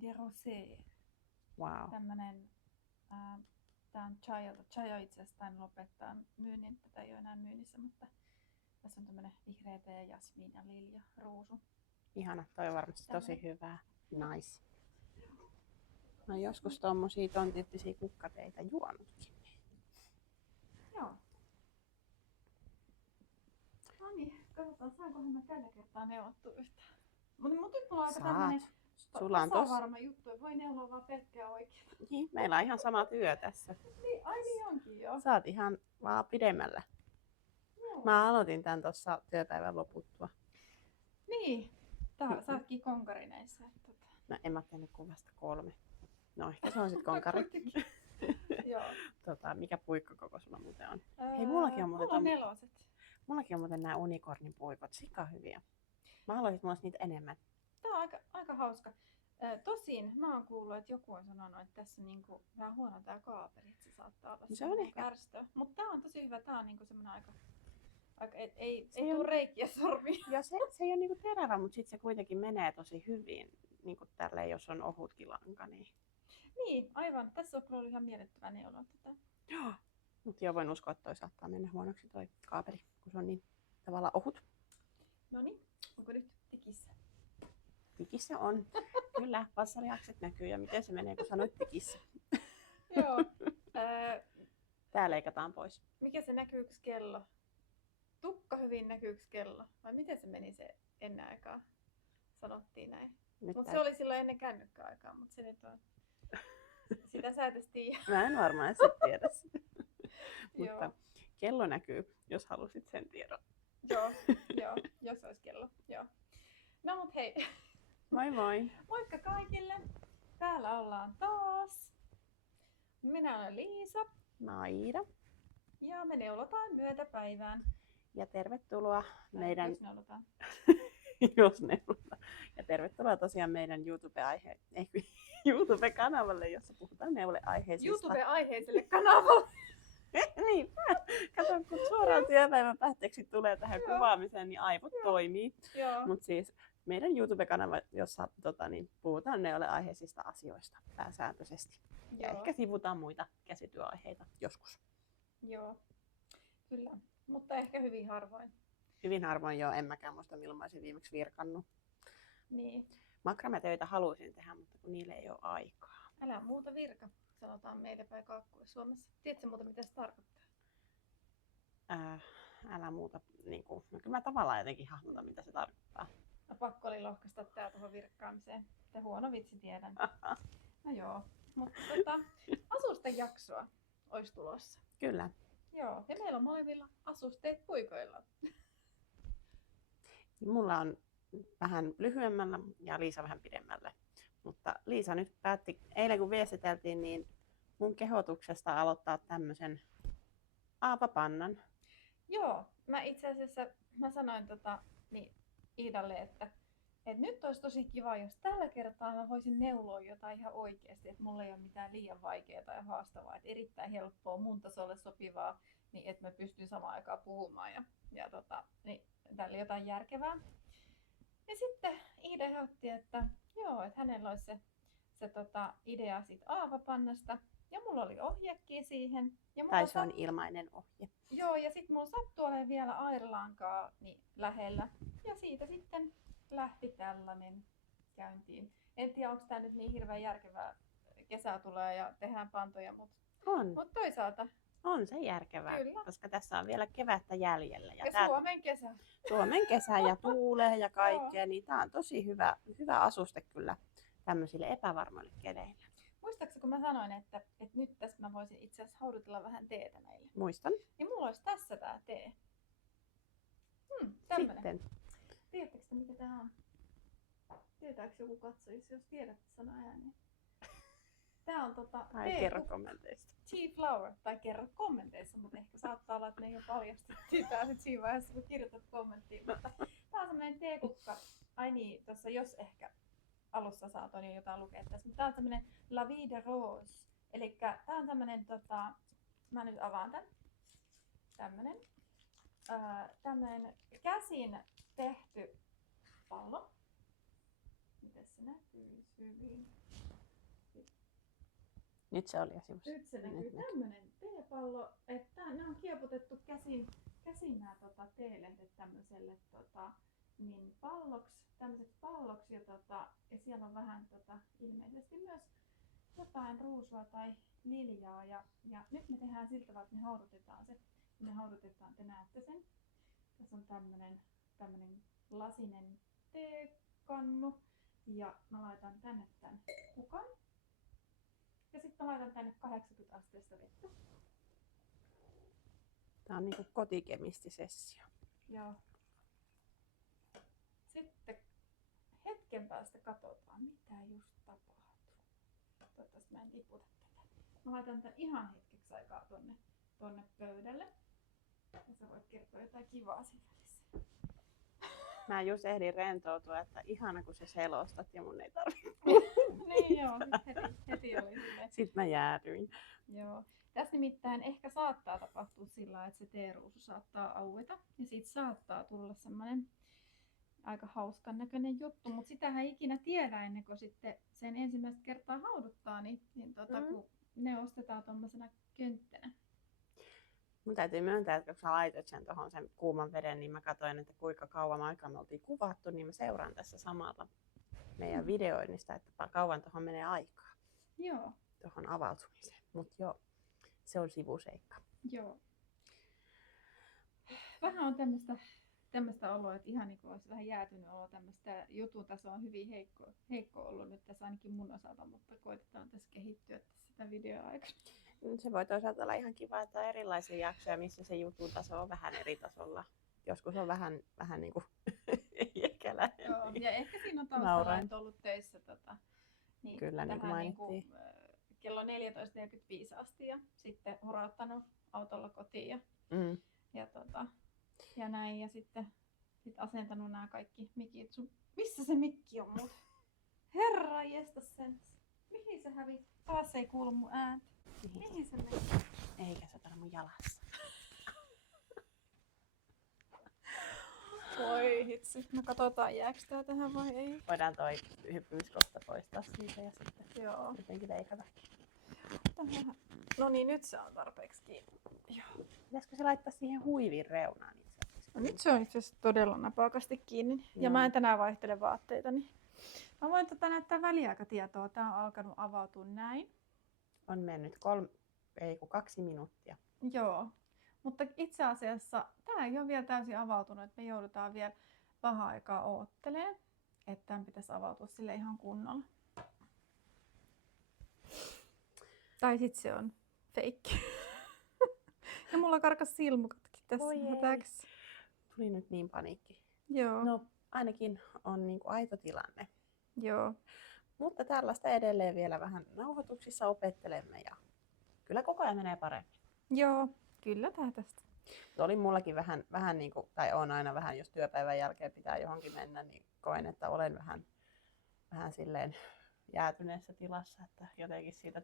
de Rosé. Wow. Tämmönen, tää on Chayolta. Chayo itse asiassa tainnut lopettaa myynnin, tätä ei ole enää myynnissä, mutta tässä on tämmönen vihreä tee, jasmiin ja lilja, ruusu. Ihana, toi on varmasti tosi Tämmönen. hyvää. Nice. No joskus tommosia ton tyyppisiä kukkateitä juonutkin. Joo. No niin, katsotaan saankohan mä tällä kertaa neulottua yhtään. Mutta nyt mulla on aika tämmönen Sulla on tasavarma juttu, että voi neuloa vaan pelkkää oikein. Niin, meillä on ihan sama työ tässä. Niin, ai niin onkin joo. Sä oot ihan vaan pidemmällä. Joo. Mä aloitin tän tossa työpäivän loputtua. Niin, sä ootkin konkarineissa. No en mä tehnyt kuin vasta 3. No ehkä se on sit konkari. Joo. Mikä puikkokoko sulla muuten on? Hei, mullakin on muuten mulla on 4. Mullakin on muuten nää unicornin puikot, sika hyviä. Mä haluaisin, että mulla olisi niitä enemmän. Tää on aika hauska. Tosin mä oon kuullut, että joku on sanonut, että tässä on niinku vähän huono tää kaapeli, että se saattaa olla se on ehkä ärstö. Mutta tää on tosi hyvä, tää on niinku semmonen aika ei tuu reikiä sormiin. Ja se ei ole niinku terävä, mutta sit se kuitenkin menee tosi hyvin, niinku tälleen, jos on ohutkin lanka. Niin, aivan. Tässä on kyllä ollut ihan miellyttävää neuloa tätä. Joo. Mutta joo, voin uskoa, että toi saattaa mennä huonoksi toi kaapeli, kun se on niin tavallaan ohut. Noniin, onko nyt tikissä? Tikissä on. Kyllä, vassaliakset näkyy ja miten se menee, kun sanoit tikissä. Joo. Tää leikataan pois. Mikä se näkyykö kello? Tukka hyvin näkyykö kello? Vai miten se meni se ennen aikaa? Sanottiin näin. Mutta se oli silloin ennen kännykkäaikaa, mutta se nyt on... Sitä sä et tiedä. Mä en varmaan edes tiedä sitä. Mutta kello näkyy, jos halusit sen tiedon. Joo, jos olisi kello. Joo. No mut hei. Moi moi. Moikka kaikille. Täällä ollaan taas. Minä olen Liisa. Mä oon Iida. Ja me neulotaan myötäpäivään. Ja tervetuloa meidän... Jos neulotaan. Jos neulotaan. Ja tervetuloa tosiaan meidän YouTube-kanavalle, jossa puhutaan neuleaiheisista. YouTube-aiheiselle kanavalle. Niin, kato, kun suoraan työpäivän päätteeksi tulee tähän kuvaamiseen, niin aivot toimii. Mutta siis meidän YouTube-kanava, jossa puhutaan neuleaiheisista asioista pääsääntöisesti. Ja ehkä sivutaan muita käsityöaiheita joskus. Joo, kyllä. Mutta ehkä hyvin harvoin. Hyvin harvoin joo, en mäkään muista milloin mä olisin viimeksi virkannut. Niin. Makrametöitä haluaisin tehdä, mutta kun niille ei ole aikaa. Älä muuta virka, sanotaan meille päin Kaakkois-Suomessa. Tiedätkö muuta, mitä se tarkoittaa? Älä muuta, niin kuin, no kyllä mä tavallaan jotenkin hahmotan, mitä se tarkoittaa. No, pakko oli lohkaista tää tuohon virkkaamiseen. Te huono vitsi tiedän. No joo, mutta asusten jaksoa olisi tulossa. Kyllä. Joo, ja meillä on molemmilla asusteet puikoilla. Mulla on vähän lyhyemmällä ja Liisa vähän pidemmällä. Mutta Liisa nyt päätti, eilen kun viestiteltiin, niin mun kehotuksesta aloittaa tämmöisen aapapannan. Joo, mä itse asiassa sanoin Iidalle, että nyt olisi tosi kiva, jos tällä kertaa mä voisin neuloa jotain ihan oikeasti, että mulla ei ole mitään liian vaikeaa tai haastavaa, että erittäin helppoa, mun tasolle sopivaa, niin että mä pystyn samaan aikaan puhumaan ja niin tällä jotain järkevää. Ja sitten Iida ehdotti, että joo, että hänellä olisi se idea siitä aavapannasta. Ja mulla oli ohjekin siihen. Ja tai se on ilmainen ohje. Joo, ja sitten mulla sattui olemaan vielä airlankaa lähellä. Ja siitä sitten lähti tällainen käyntiin. En tiedä, onko tämä nyt niin hirveän järkevää. Kesä tulee ja tehdään pantoja, mutta toisaalta... On se järkevää, kyllä. Koska tässä on vielä kevättä jäljellä. Ja Suomen kesä. Suomen kesä ja tuulee ja kaikkea, niin tämä on tosi hyvä asuste kyllä tämmöisille epävarmoille keleille. Muistatko, kun mä sanoin, että nyt tässä mä voisin itse asiassa haudutella vähän teetä meille? Muistan. Niin mulla olisi tässä tää tee. Tämmönen. Sitten. Tiedättekö mikä tää on? Tietääkö joku katsojissa, jos tiedätte sanoa ääneen? Tää on tai kerro kommenteista. Tea flower, tai kerro kommenteissa, mutta ehkä saattaa olla, että me ei ole paljastettiin tää sit siinä vaiheessa, kun kirjoitat kommenttiin. Mutta tää on semmonen teekukka. Ai niin, tossa jos ehkä alussa saatoin jo jotain lukea tässä, mutta tää on tämmönen La Vie de Rose. Elikkä tää on tämmönen, mä nyt avaan tän. Tämmönen käsin tehty pallo. Miten se näkyy hyvin? Nyt se oli jo sivussa. Nyt se näkyy tämmönen teepallo, että ne on kieputettu käsin nämä teelehdet tämmöiselle niin tämmöiseksi palloksi ja siellä on vähän ilmeisesti myös jotain ruusua tai liljaa ja nyt me tehdään sillä tavalla, että me haudutetaan se. Me haudutetaan, te näette sen. Tässä on tämmönen lasinen teekannu ja mä laitan tänne tän kukan. Ja sitten mä laitan tänne 80 asteista vettä. Tää on niinku kotikemistissessio. Joo. Sitten hetken päästä katsotaan, mitä just tapahtuu. Toivottavasti mä en tiputa tätä. Mä laitan tän ihan hetkeksi aikaa tonne pöydälle. Ja sä voit kertoa jotain kivaa siinä välissä. Mä just ehdin rentoutua, että ihana kun sä selostat ja mun ei tarvitse. Niin joo, heti oli silleen. Sitten mä jäädyin. Joo. Tässä nimittäin ehkä saattaa tapahtua sillä lailla, että se teeruusu saattaa aueta ja siitä saattaa tulla semmoinen aika hauskan näköinen juttu, mutta sitähän ei ikinä tiedä ennen kuin sitten sen ensimmäistä kertaa hauduttaa, kun ne ostetaan tuommoisena könttänä. Mun täytyy myöntää, että kun sä laitoit sen tuohon sen kuuman veden, niin mä katsoin, että kuinka kauan aikaa me oltiin kuvattu, niin mä seuraan tässä samalla meidän videoinnista, että kauan tuohon menee aikaa. Joo. Tuohon avautumiseen. Mutta joo, se on sivuseikka. Joo. Vähän on tämmöistä oloa, että ihan niin kuin olisi vähän jäätynyt olo. Tämmöistä jutun taso on hyvin heikko ollut nyt tässä ainakin mun osalta, mutta koitetaan tässä kehittyä tässä sitä videoaikana. Se voi toisaalta olla ihan kiva, että on erilaisia jaksoja, missä se jutun taso on vähän eri tasolla. Joskus on vähän niin kuin jekäläinen. Joo, ja ehkä siinä on taustalla, että ollut töissä niin kyllä, niin kuin mainittiin. Niin kello 14.45 asti ja sitten hurauttanut autolla kotiin ja näin ja sitten asentanut nämä kaikki mikit. Missä se mikki on muuten? Herra jestas sen. Mihin se hävit? Taas ei kuulu mun ääntä. Mihin se meni? Eikä se ole mun jalassa. Voi hitsi. No katsotaan jääkö tää tähän vai ei. Voidaan toi hyppymiskohta poistaa siitä ja sitten jotenkin leikata. Tähän. No niin, nyt se on tarpeeksi kiinni. Joo. Pitäisikö se laittaa siihen huivin reunaan itse asiassa? No nyt se on itse asiassa todella napakasti kiinni. Ja mä en tänään vaihtele vaatteita. Niin mä voin näyttää väliaikatietoa. Tää on alkanut avautua näin. On mennyt 2 minuuttia. Joo. Mutta itse asiassa tää ei ole vielä täysin avautunut. Että me joudutaan vielä vähän aikaa oottelemaan. Että tämän pitäisi avautua sille ihan kunnolla. Tai sit se on feikki. Ja mulla karkas silmukatkin tässä hätäksi. Tuli nyt niin paniikki. Joo. No ainakin on niinku aito tilanne. Joo. Mutta tällaista edelleen vielä vähän nauhoituksissa opettelemme ja kyllä koko ajan menee paremmin. Joo, kyllä tää tästä. Oli mullakin vähän niinku, tai on aina vähän, jos työpäivän jälkeen pitää johonkin mennä, niin koen, että olen vähän silleen jäätyneessä tilassa, että jotenkin siitä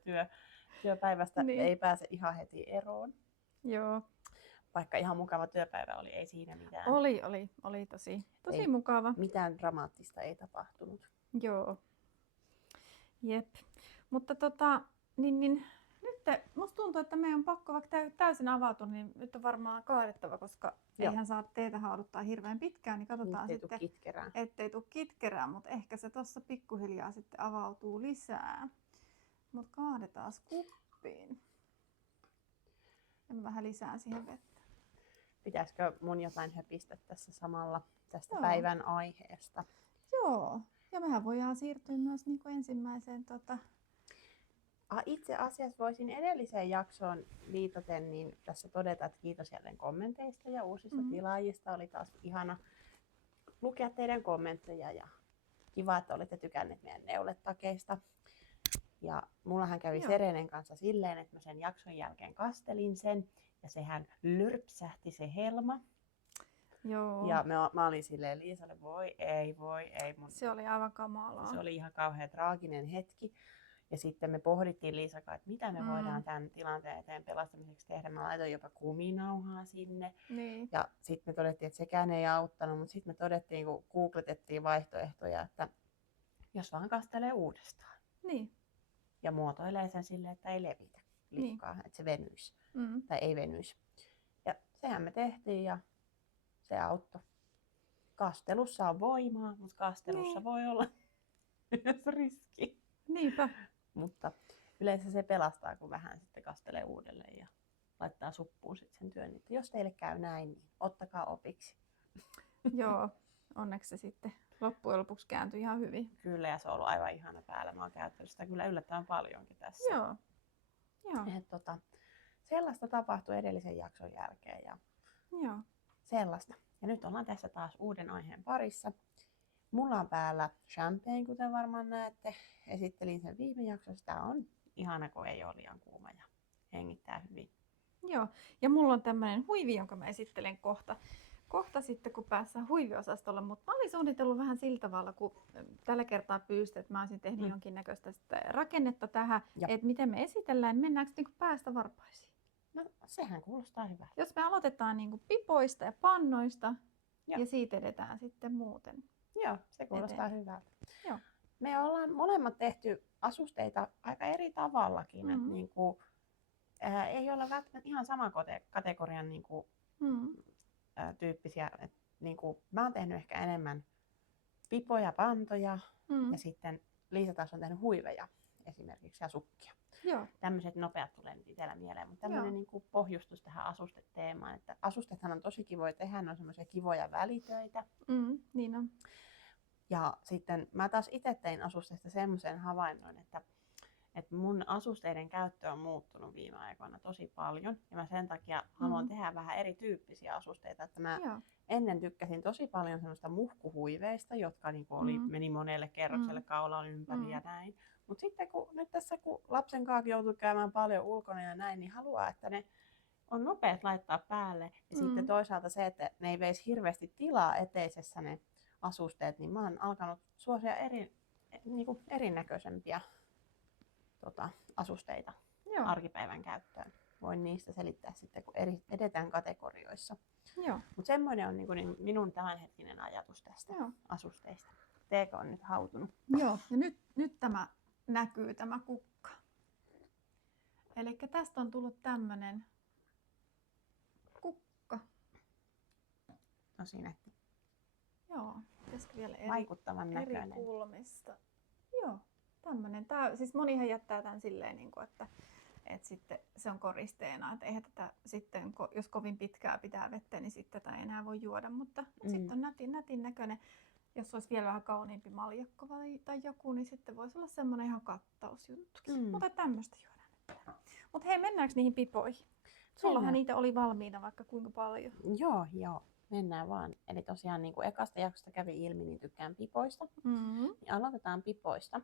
työpäivästä ei pääse ihan heti eroon. Joo. Vaikka ihan mukava työpäivä oli, ei siinä mitään. Oli tosi mukava. Mitään dramaattista ei tapahtunut. Joo. Jep. Mutta niin nyt musta tuntuu, että meidän on pakko, vaikka täysin avautu, niin nyt on varmaan kaadettava, koska eihän saa teitä hauduttaa hirveän pitkään, niin katsotaan sitten, ettei tule kitkerää, mutta ehkä se tuossa pikkuhiljaa sitten avautuu lisää. Mutta kaadetaan kuppiin. Ja mä vähän lisään siihen vettä. Pitäisikö mun jotain höpistä tässä samalla tästä päivän aiheesta? Joo. Ja mehän voidaan siirtyä myös niin kuin ensimmäiseen Itse asiassa voisin edelliseen jaksoon viitaten niin tässä todeta, että kiitos jälleen kommenteista ja uusista tilaajista. Oli taas ihana lukea teidän kommentteja ja kiva, että olette tykänneet meidän neuletakeista. Ja mullahan kävi Serenen kanssa silleen, että mä sen jakson jälkeen kastelin sen ja sehän lyrpsähti se helma. Joo. Ja mä olin silleen Liisalle, voi ei. Se oli aivan kamalaa. Se oli ihan kauhean traaginen hetki. Ja sitten me pohdittiin Liisan kanssa, että mitä me voidaan tämän tilanteen eteen pelastamiseksi tehdä. Mä laitoin jopa kuminauhaa sinne. Niin. Ja sitten me todettiin, että sekään ei auttanut. Mutta sitten me todettiin, kun googletettiin vaihtoehtoja, että jos vaan kastelee uudestaan. Niin. ja muotoilee sen silleen, että ei levitä liikaa, että se venyisi tai ei venyisi. Ja sehän me tehtiin ja se auttoi. Kastelussa on voimaa, mutta kastelussa voi olla myös riski. Niinpä. Mutta yleensä se pelastaa, kun vähän sitten kastelee uudelleen ja laittaa suppuun sitten sen työn. Että jos teille käy näin, niin ottakaa opiksi. Joo, onneksi se sitten loppujen lopuksi kääntyi ihan hyvin. Kyllä, ja se on ollut aivan ihana päällä. Mä oon käyttänyt sitä kyllä yllättävän paljonkin tässä. Joo. Sellaista tapahtui edellisen jakson jälkeen ja Joo. sellaista. Ja nyt ollaan tässä taas uuden aiheen parissa. Mulla on päällä champagne, kuten varmaan näette. Esittelin sen viime jaksossa. Tää on ihana, kun ei ole liian kuuma ja hengittää hyvin. Joo, ja mulla on tämmöinen huivi, jonka mä esittelen kohta sitten, kun päästään huiviosastolle. Mutta mä olin suunnitellut vähän sillä tavalla, kun tällä kertaa pyysit, että mä olisin tehnyt jonkinnäköistä rakennetta tähän, että miten me esitellään, niin mennäänkö niinku päästä varpaisiin? No, sehän kuulostaa hyvältä. Jos me aloitetaan niinku pipoista ja pannoista ja siitä edetään sitten muuten. Joo, se kuulostaa hyvältä. Joo. Me ollaan molemmat tehty asusteita aika eri tavallakin. Että niinku, ei olla välttämättä ihan saman kategorian niinku, tyyppisiä. Et, niinku, mä oon tehnyt ehkä enemmän pipoja, pantoja ja sitten Liisa taas on tehnyt huiveja esimerkiksi ja sukkia. Tämmöiset nopeat tulee nyt itsellä mieleen, mutta tämmöinen niinku pohjustus tähän asusteteemaan. Että asustethan on tosi kivoja tehdä, ne on semmoisia kivoja välitöitä. Niin on. Ja sitten mä taas itse tein asusteista semmoisen havainnon, että mun asusteiden käyttö on muuttunut viime aikoina tosi paljon. Ja mä sen takia haluan tehdä vähän erityyppisiä asusteita. Että mä ennen tykkäsin tosi paljon semmoista muhkuhuiveista, jotka niinku meni monelle kerrokselle kaulan ympäri ja näin. Mutta sitten nyt tässä kun lapsen kanssa joutuu käymään paljon ulkona ja näin, niin haluaa, että ne on nopeat laittaa päälle. Ja sitten toisaalta se, että ne ei veisi hirveästi tilaa eteisessä ne asusteet, niin mä oon alkanut suosia erinäköisempiä asusteita arkipäivän käyttöön. Voin niistä selittää sitten, kun edetään kategorioissa. Mutta semmoinen on niin minun tämänhetkinen ajatus tästä asusteista. Teekö on nyt hautunut? Joo, ja nyt tämä näkyy tämä kukka. Eli tästä on tullut tämmönen kukka. Tosi nätti. Joo, pitäisikö vielä vaikuttavan näköinen. Eri kulmista. Joo, tämmönen. Siis monihan jättää tämän silleen, että sitten se on koristeena. Että eihän tätä sitten, jos kovin pitkää pitää vettä, niin sitten tätä ei enää voi juoda. Mutta sitten on nätin näköinen. Jos olisi vielä vähän kauniimpi maljakko tai joku, niin sitten voisi olla semmoinen ihan kattausjuttukin. Mutta tämmöistä juodaan nyt. Mutta hei, mennäänkö niihin pipoihin? Sullahan niitä oli valmiina vaikka kuinka paljon. Joo. Mennään vaan. Eli tosiaan niin kuin ekasta jaksosta kävi ilmi, niin tykkään pipoista. Niin aloitetaan pipoista.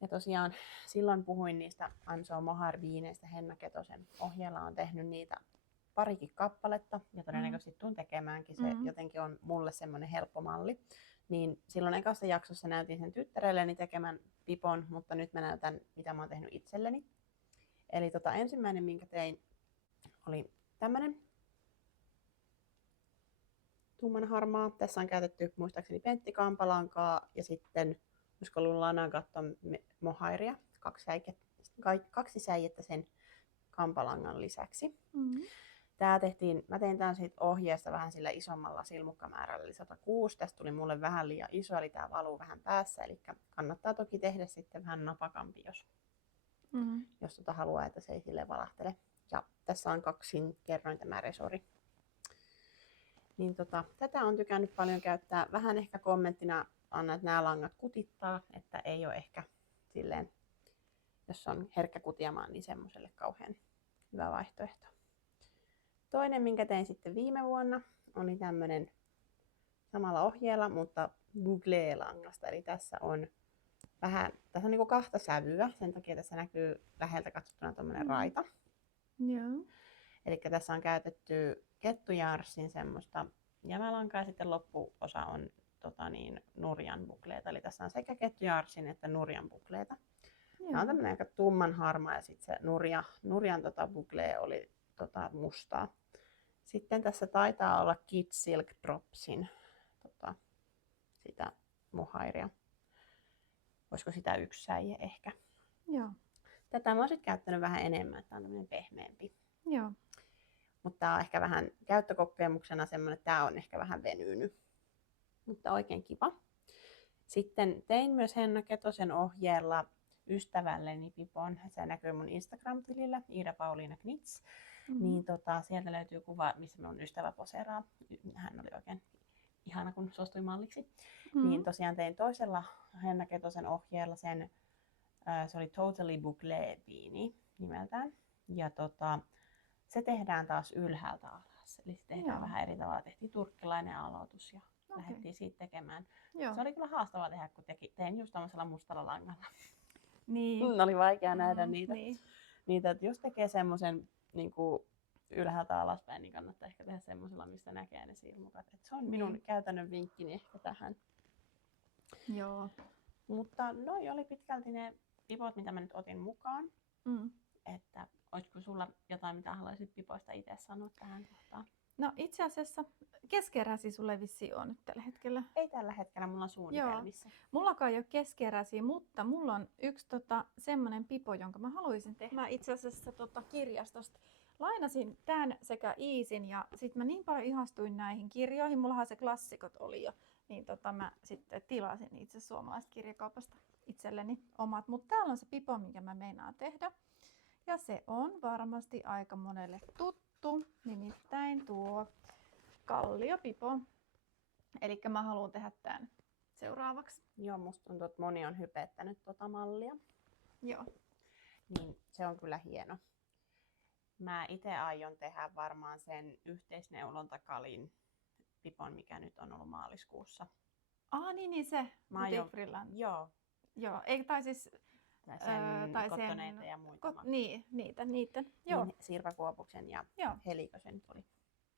Ja tosiaan silloin puhuin niistä Anso Mohar-viineistä. Henna Ketosen ohjeella on tehnyt niitä parikin kappaletta. Ja todennäköisesti tuun tekemäänkin. Se jotenkin on mulle semmoinen helppo malli. Niin silloin ekassa jaksossa näytin sen tyttärelleni tekemän pipon, mutta nyt mä näytän, mitä mä oon tehnyt itselleni. Eli ensimmäinen, minkä tein, oli tämmönen tumman harmaa. Tässä on käytetty muistaakseni penttikampalankaa ja sitten olisiko ollut lanakatton mohairia, kaksi säijettä sen kampalangan lisäksi. Mä tein tämän siitä ohjeesta vähän sillä isommalla silmukkamäärällä, eli 106. Tästä tuli mulle vähän liian iso, eli tämä valuu vähän päässä, eli kannattaa toki tehdä sitten vähän napakampi, jos haluaa, että se ei sille valahtele. Ja tässä on 2 kerroin tämä resori. Niin tätä on tykännyt paljon käyttää. Vähän ehkä kommenttina anna, että nämä langat kutittaa, että ei ole ehkä silleen, jos on herkkä kutiamaan, niin semmoiselle kauhean hyvä vaihtoehto. Toinen, minkä tein sitten viime vuonna, oli tämmöinen samalla ohjeella, mutta bouclé-langasta. Eli tässä on niin kuin 2 sävyä, sen takia tässä näkyy läheltä katsottuna tämmöinen raita. Eli tässä on käytetty kettujarssin semmoista jämälankaa ja sitten loppuosa on nurjan bukleeta. Eli tässä on sekä kettujarssin että nurjan bukleeta. Tämä on tämmöinen aika tumman harmaa ja sitten se nurjan buklee oli mustaa. Sitten tässä taitaa olla Kid Silk Dropsin sitä mohairia. Olisiko sitä 1 säie ehkä. Joo. Tätä mä oon sit käyttänyt vähän enemmän, että tää on tämmönen pehmeämpi. Joo. Mutta tää on ehkä vähän käyttökokemuksena semmoinen, että tää on ehkä vähän venynyt. Mutta oikein kiva. Sitten tein myös Henna Ketosen ohjeella ystävälleni pipon. Se näkyy mun Instagram-tilillä, Iida Pauliina Knits. Niin sieltä löytyy kuva, missä mun ystävä poseeraa. Hän oli oikein ihana, kun suostui malliksi. Niin tosiaan tein toisella Henna Ketosen ohjeella sen, se oli Totally Bouclé viini nimeltään. Ja se tehdään taas ylhäältä alas. Eli se tehdään vähän eri tavalla. Tehtiin turkkilainen aloitus ja lähdettiin siitä tekemään. Joo. Se oli kyllä haastavaa tehdä, kun tein just tämmöisellä mustalla langalla. Niin. Oli vaikea nähdä niitä. Niitä, että jos tekee semmoisen niin ylhäältä alaspäin, niin kannattaa ehkä tehdä semmoisella, mistä näkee ne silmukat. Et se on minun käytännön vinkkini ehkä tähän. Joo. Mutta noi oli pitkälti ne pipot, mitä mä nyt otin mukaan. Että olisiko sulla jotain, mitä haluaisit pipoista itse sanoa tähän kohtaan? No itse asiassa keskeräisiä sulle vissiin on nyt tällä hetkellä. Ei tällä hetkellä, mulla on suunnitelmissa. Joo. Mullakaan ei ole keskeräisiä, mutta mulla on yksi semmonen pipo, jonka mä haluaisin tehdä. Mä itse asiassa kirjastosta lainasin tämän sekä Iisin ja sit mä niin paljon ihastuin näihin kirjoihin. Mullahan se klassikot oli jo, niin mä sitten tilasin itse suomalaisesta kirjakaupasta itselleni omat. Mutta täällä on se pipo, minkä mä meinaan tehdä. Ja se on varmasti aika monelle tuttu, nimittäin tuo kalliopipo. Eli mä haluan tehdä tämän seuraavaksi. Joo, musta tuntuu, että moni on hypettänyt tota mallia. Joo. Niin se on kyllä hieno. Mä itse aion tehdä varmaan sen yhteisneulontakalin pipon, mikä nyt on ollut maaliskuussa. Niin se. Joo. Joo, ei tai siis sen kottoneita ja muita. Niiden. Joo. Niin Sirpa Kuopuksen ja Helikö se nyt oli.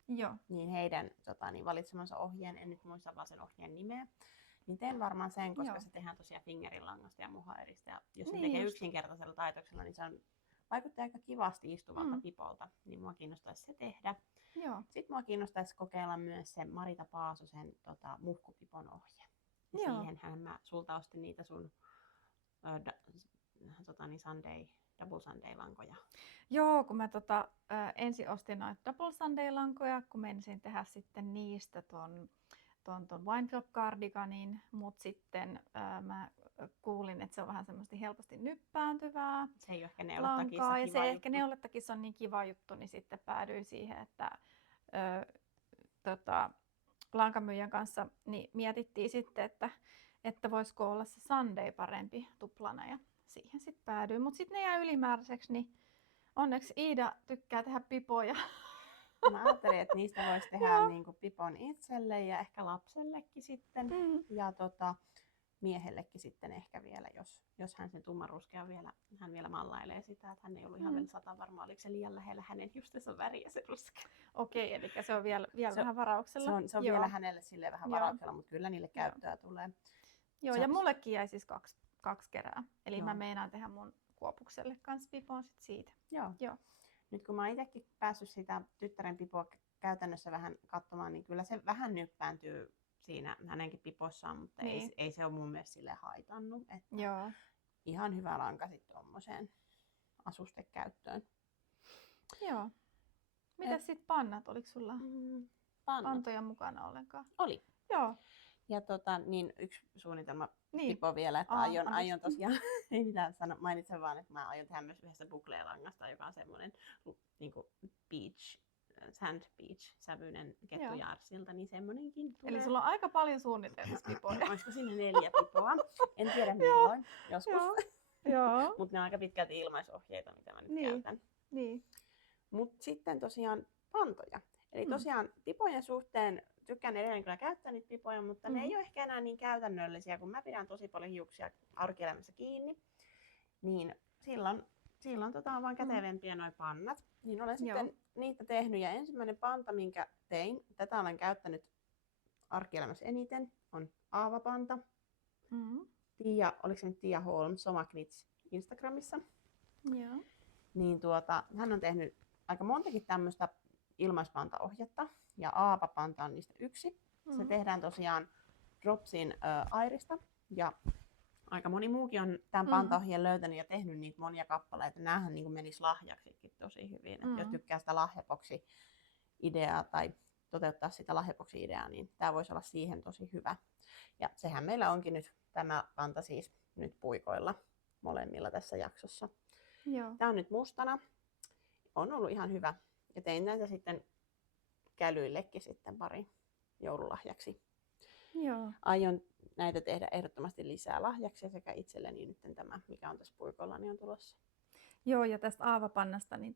Joo. Niin heidän valitsemansa ohjeen, en nyt muista vaan sen ohjeen nimeä. Niin teen varmaan sen, koska se tehdään tosiaan fingerilangasta ja muhaeristä. Ja jos se tekee yksinkertaisella taitoksella, niin se vaikuttaa aika kivasti istuvalta pipolta. Niin mua kiinnostaisi se tehdä. Joo. Sitten mua kiinnostaisi kokeilla myös se Marita Paasosen muhkupipon ohje. Ja siihenhän mä sulta ostin niitä sun Double Sunday-lankoja. Joo, kun mä ensin ostin noita Double Sunday-lankoja, kun menisin tehdä sitten niistä ton Wine Club Cardiganin, mutta sitten mä kuulin, että se on vähän semmoista helposti nyppääntyvää. Se ei ole ehkä neulettakissa kiva ja se ehkä neulettakissa on niin kiva juttu, niin sitten päädyin siihen, että lankamyyjän kanssa niin mietittiin sitten, että voisiko olla se Sunday parempi tuplana ja siihen sitten päädyin. Mutta sitten ne jää ylimääräiseksi, niin onneksi Iida tykkää tehdä pipoja. Mä ajattelin, että niistä voisi tehdä niinku pipon itselle ja ehkä lapsellekin sitten. Ja miehellekin sitten ehkä vielä, jos hän sen tummanruskea hän vielä mallailee sitä, että hän ei ollut ihan vielä 100 varma, oliko se liian lähellä hänen justensa väriä se ruskea. Okei, eli se on vielä vähän varauksella. Se on vielä hänelle silleen vähän varauksella, mutta kyllä niille käyttöä tulee. Joo, ja mullekin jäi siis kaksi kerää. Eli mä meinaan tehdä mun Kuopukselle kanssa pipon sit siitä. Joo. Nyt kun mä oon itsekin päässyt sitä tyttären pipoa käytännössä vähän katsomaan, niin kyllä se vähän nyppääntyy siinä hänenkin pipossaan, mutta ei se ole mun mielestä sille haitannut. Että ihan hyvä lanka sitten tommoseen asustekäyttöön. Joo. Mitäs sitten pannat? Oliko sulla pantoja mukana ollenkaan? Oli. Joo. Ja niin yksi suunnitelma pipo vielä, että aion tosiaan, ei mitään mainitsen vaan, että mä aion tehdä myös yhdessä Bouclé-langasta, joka on semmoinen niinku sand beach sävyinen kettujaarsilta, niin semmonenkin tulee. Eli sulla on aika paljon suunnitelmissa pipoja. Olisiko sinne 4 pipoa? En tiedä milloin, joskus. Joo. Mutta ne on aika pitkälti ilmaisohjeita, mitä mä nyt käytän. Niin. Mutta sitten tosiaan pantoja. Eli tosiaan pipojen suhteen tykkään edelleen kyllä käyttää niitä pipoja, mutta ne ei ole ehkä enää niin käytännöllisiä, kun mä pidän tosi paljon hiuksia arkielämässä kiinni. Niin silloin on vaan kätevämpiä noi pannat. Niin olen sitten niitä tehnyt. Ja ensimmäinen panta, minkä tein, tätä olen käyttänyt arkielämässä eniten, on Aava-panta. Oliko se nyt Tiia Holm, Soma Knits Instagramissa. Joo. Niin hän on tehnyt aika montakin tämmöistä ilmaispantaohjetta. Ja Aava-panta on niistä yksi. Se tehdään tosiaan Dropsin airista. Ja aika moni muukin on tämän pantaohjeen löytänyt ja tehnyt niitä monia kappaleita. Näähän niin menis lahjaksikin tosi hyvin. Että jos tykkää sitä lahjaboksi-ideaa tai toteuttaa sitä lahjaboksi-ideaa, niin tämä voisi olla siihen tosi hyvä. Ja sehän meillä onkin nyt tämä panta siis nyt puikoilla molemmilla tässä jaksossa. Joo. Tämä on nyt mustana. On ollut ihan hyvä. Ja tein näitä sitten kälyillekin sitten pari joululahjaksi. Joo. Aion näitä tehdä ehdottomasti lisää lahjaksi sekä itselleni nyt tämä, mikä on tässä puikolla, niin on tulossa. Joo, ja tästä aavapannasta, niin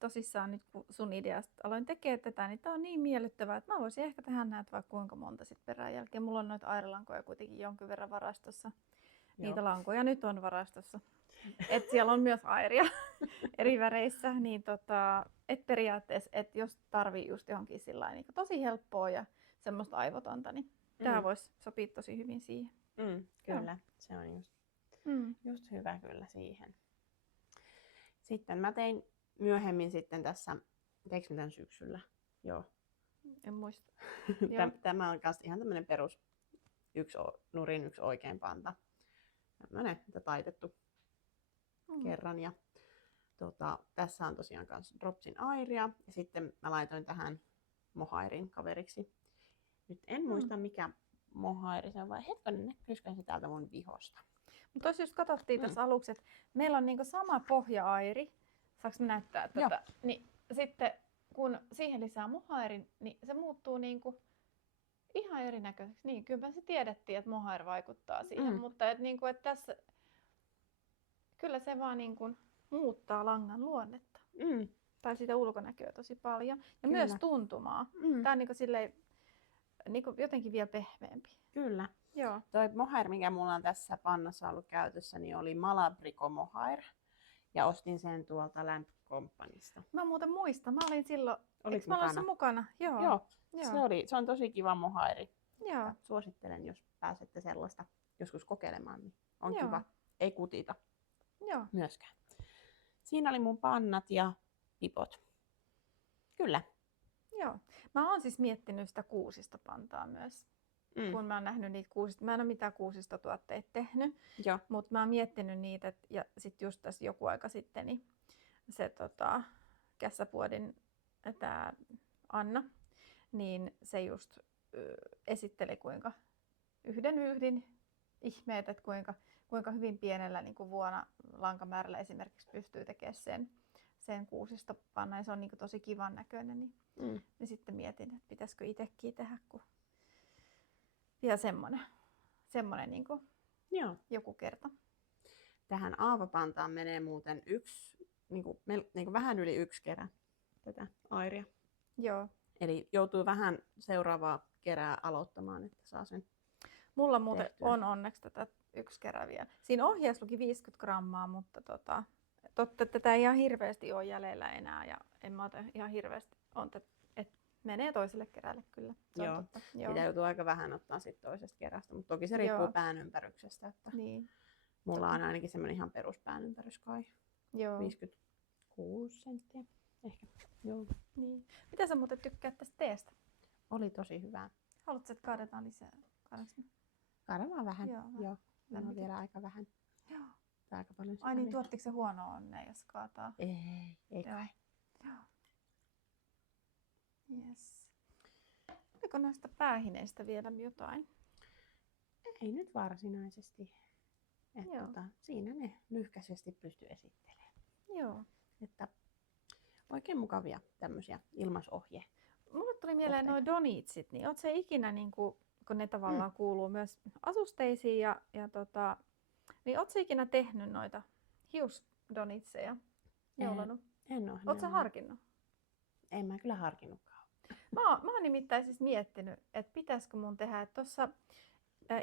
tosissaan nyt kun sun ideasta aloin tekemään tätä, niin tää on niin miellyttävää, että mä voisin ehkä tehdä näitä vaikka kuinka monta sit perään jälkeen. Mulla on noita airalankoja kuitenkin jonkin verran varastossa. Niitä lankoja nyt on varastossa. Et siellä on myös airia eri väreissä, niin et periaatteessa, että jos tarvii just johonkin sillain, niin tosi helppoa ja semmoista aivotonta, niin tää voisi sopia tosi hyvin siihen. Kyllä, se on just hyvä kyllä siihen. Sitten mä tein myöhemmin sitten tässä, teinkö mä tän syksyllä? Joo. En muista. Tämä on myös ihan tämmönen perus nurin yksi oikein panta. Tämmönen taitettu kerran. Ja tässä on tosiaan myös Dropsin airia. Ja sitten mä laitoin tähän mohairin kaveriksi. Nyt en muista mikä mohairi se on, vai hetkonen, näkyisikö se täältä mun vihosta. Mutta jos just katsottiin tässä aluksi, että meillä on niinku sama pohja-airi. Saanko mä näyttää tätä? Joo. Niin sitten kun siihen lisää mohairin, niin se muuttuu niinku ihan erinäköiseksi. Niin, kyllä se tiedettiin, että mohair vaikuttaa siihen, mutta niinku, et tässä kyllä se vaan niinku muuttaa langan luonnetta. Tai sitä ulkonäköä tosi paljon. Ja kyllä. Myös tuntumaa. Tää on niinku silleen, niinku jotenkin vielä pehmeämpi. Kyllä. Joo. Toi mohair, mikä mulla on tässä pannassa ollut käytössä, niin oli Malabrigo mohair. Ja ostin sen tuolta Lamp Companysta. Mä muuten muistan. Mä olin silloin... Olit mukana? Joo. Se on tosi kiva mohairi. Joo. Suosittelen, jos pääsette sellaista joskus kokeilemaan, niin on kiva. Ei kutita. Joo. Myöskään. Siinä oli mun pannat ja pipot. Kyllä. Joo. Mä oon siis miettinyt sitä kuusista pantaa myös. Kun mä oon nähnyt niitä kuusista. Mä en ole mitään kuusista tuotteita tehnyt, mutta mä oon miettinyt niitä. Ja sitten just tässä joku aika sitten niin se Kässäpuodin tää Anna, niin se just esitteli kuinka yhdin ihmeet, että kuinka hyvin pienellä niin kuin vuonna lankamäärällä esimerkiksi pystyy tekemään sen kuusista panna. Ja se on niin kuin tosi kivan näköinen. Niin sitten mietin, että pitäisikö itsekin tehdä, kun vielä semmonen niin kuin joku kerta. Tähän aavapantaan menee muuten niin kuin vähän yli 1 kerä tätä airia. Joo. Eli joutuu vähän seuraavaa kerää aloittamaan, että saa sen mulla muuten tehtyä. On onneksi tätä 1 kerää vielä. Siinä ohjeessa luki 50 grammaa, mutta totta tätä ei ihan hirveästi ole jäljellä enää. Ja en mä ota ihan hirveästi, että menee toiselle kerälle kyllä. Joo. Sitä joutuu aika vähän ottaa sit toisesta kerästä, mutta toki se riippuu pään ympäryksestä. Että niin. Mulla on ainakin semmoinen ihan peruspään ympärys kai. Joo. 56 senttiä ehkä. Joo. Niin. Mitä sä muuten tykkäät tästä teestä? Oli tosi hyvää. Haluatko, että kaadetaan lisää? Kaada vaan vähän. Joo. Tämä on vielä aika vähän. Joo. Aika paljon. Ai niin, tuottiko se huonoa onnea, jos kaataa? Ei kai. Joo. Yes. Oliko noista päähineistä vielä jotain? Ei nyt varsinaisesti. Siinä ne lyhkäisesti pystyy esittelemään. Joo. Että oikein mukavia tämmöisiä ilmaisohje. Mulle tuli mieleen nuo donitsit, niin ootko se ikinä, niin kun ne tavallaan kuuluu myös asusteisiin, niin ootko se ikinä tehnyt noita hiusdonitseja jouluna? En ole. Ootko sä harkinnut? En mä kyllä harkinnutkaan. Mä oon nimittäin siis miettinyt, että pitäisikö mun tehdä, että tuossa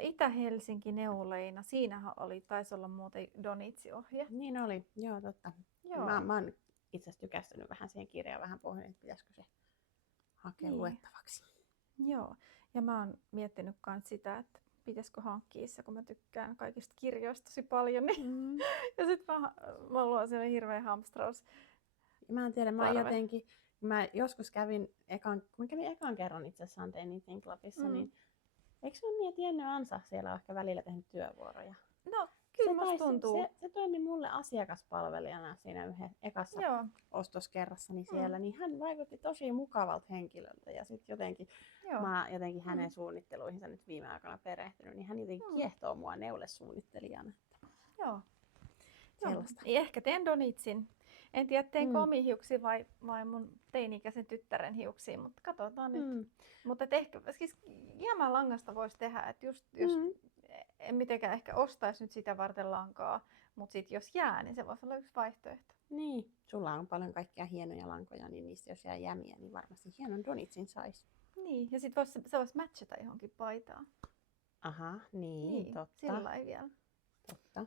Itä-Helsinki neuleina, siinähän taisi olla muuten donitsiohje. Niin oli, joo totta. Joo. Mä oon itse asiassa tykästynyt vähän siihen kirjaan, vähän pohjaan, että pitäisikö se hakea luettavaksi. Joo, ja mä oon miettinyt myös sitä, että pitäisikö hankkia se, kun mä tykkään kaikista kirjoista tosi paljon. Niin ja sit mä luon sellainen hirveä hamstraus. Mä en tiedä, mä joskus kävin ekan kerran itse asiassa tein niitä Clubissa, niin eikö se ole niin, että Jenny Ansa siellä on ehkä välillä tehnyt työvuoroja? No, kyllä musta tuntuu. Se toimi mulle asiakaspalvelijana siinä ekassa ostoskerrassa siellä, niin hän vaikutti tosi mukavalta henkilöltä. Ja sitten jotenkin, mä oon jotenkin hänen suunnitteluihinsa nyt viime aikoina perehtynyt, niin hän jotenkin kiehtoo mua neulesuunnittelijana. Joo. Sellaista. Ehkä teen donitsin. En tiedä, teenkö omiin hiuksiin vai mun teini-ikäisen tyttären hiuksiin, mutta katsotaan nyt. Mutta ehkä siis jäämälangasta voisi tehdä, että just en mitenkään ehkä ostaisi nyt sitä varten lankaa, mutta sitten jos jää, niin se voisi olla yksi vaihtoehto. Niin, sulla on paljon kaikkia hienoja lankoja, niin niistä jos jää jämiä, niin varmasti hienon donitsin saisi. Niin, ja sitten se voisi matchata johonkin paitaan. Aha, niin totta. Sillä lailla vielä. Totta.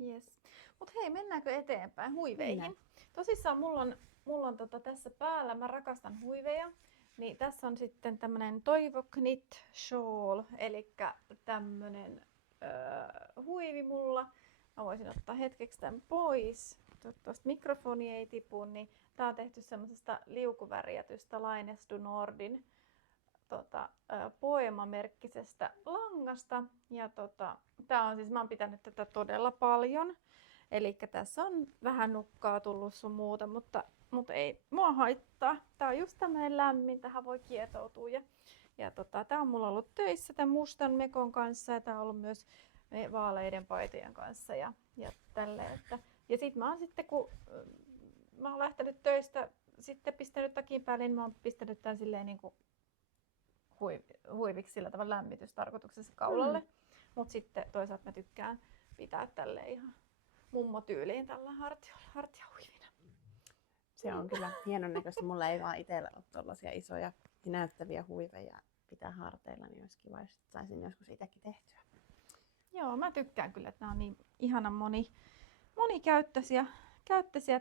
Yes. Mut hei, mennäänkö eteenpäin huiveihin? Tosissaan mulla on tässä päällä, mä rakastan huiveja, niin tässä on sitten tämmönen Toivo Knit Shawl, eli tämmönen huivi mulla. Mä voisin ottaa hetkeksi tämän pois. Toivottavasti mikrofoni ei tipu, niin tää on tehty semmosesta liukuvärjätystä Lines du Nordin Poema-merkkisestä langasta. Ja tää on siis, mä oon pitänyt tätä todella paljon. Eli tässä on vähän nukkaa tullut sun muuta, mutta ei mua haittaa. Tää on just tämmönen lämmin, tähän voi kietoutua. Ja tää on mulla ollut töissä tämän mustan mekon kanssa ja tää on ollut myös vaaleiden paitojen kanssa ja tälleen. Ja sit mä oon sitten, kun mä oon lähtenyt töistä, sitten pistänyt takin päälle, niin mä oon pistänyt tän silleen niin kuin huiviksi sillä tavalla lämmitystarkoituksessa kaulalle. Mut sitten toisaalta mä tykkään pitää tälleen ihan mummotyyliin tällä hartiahuivina. Se on kyllä hienon näköistä. Mulla ei vaan itsellä ole tollaisia isoja ja näyttäviä huiveja pitää harteilla, niin olisi kiva, jos saisin joskus itsekin tehtyä. Joo, mä tykkään kyllä, että nämä on niin ihanan monikäyttöisiä.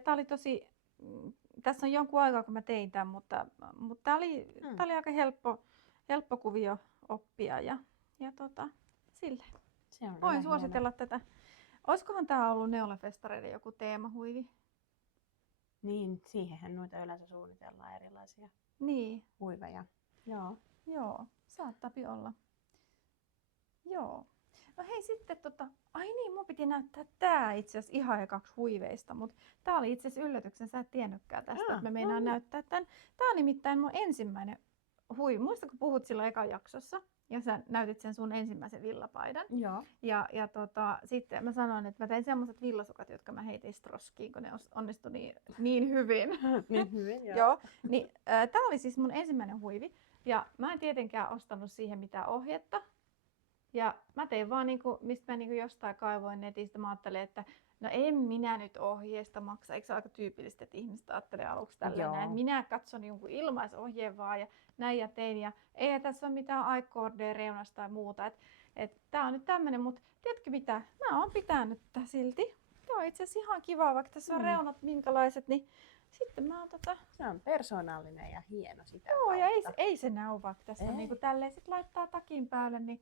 Tää oli tosi, tässä on jonkun aikaa kun mä tein tämän, mutta tää oli aika helppo kuvio oppia ja sille. Voin suositella tätä. Olisikohan tää ollut neulafestareiden joku teemahuivi? Niin, siihenhän noita yleensä suunnitellaan erilaisia huiveja. Joo, saattaapi olla. Joo. No hei sitten ai niin, mun piti näyttää tää itse asiassa ihan ekaksi huiveista, mutta tää oli itse asiassa yllätyksen, sä et tiennytkään tästä, että me meinaan näyttää tän. Tää on nimittäin mun ensimmäinen huivi. Muista kun puhut silloin ekan jaksossa ja sä näytit sen sun ensimmäisen villapaidan. Joo. Ja sitten mä sanoin, että mä tein semmoiset villasukat, jotka mä heitin stroskiin, kun ne onnistui niin hyvin. Niin hyvin, joo. Joo. Niin, tää oli siis mun ensimmäinen huivi. Ja mä en tietenkään ostanut siihen mitään ohjetta. Ja mä tein vaan, mistä mä jostain kaivoin netistä. Mä ajattelin, että no en minä nyt ohjeesta maksa. Eikö se aika tyypillistä, että ihmiset ajattelee aluksi tälleen näin. Minä katson jonkun ilmaisohjeen vaan ja näin ja tein. Ja ei tässä ole mitään aikordeja reunasta tai muuta. Tää on nyt tämmönen, mutta tiedätkö mitä? Mä oon pitänyt tää silti. Tää on itse asiassa ihan kiva, vaikka tässä on reunat minkälaiset, niin sitten mä oon Se on persoonallinen ja hieno sitä Joo, kautta. ja ei se näy, vaikka tässä on tälleen sit laittaa takin päälle, niin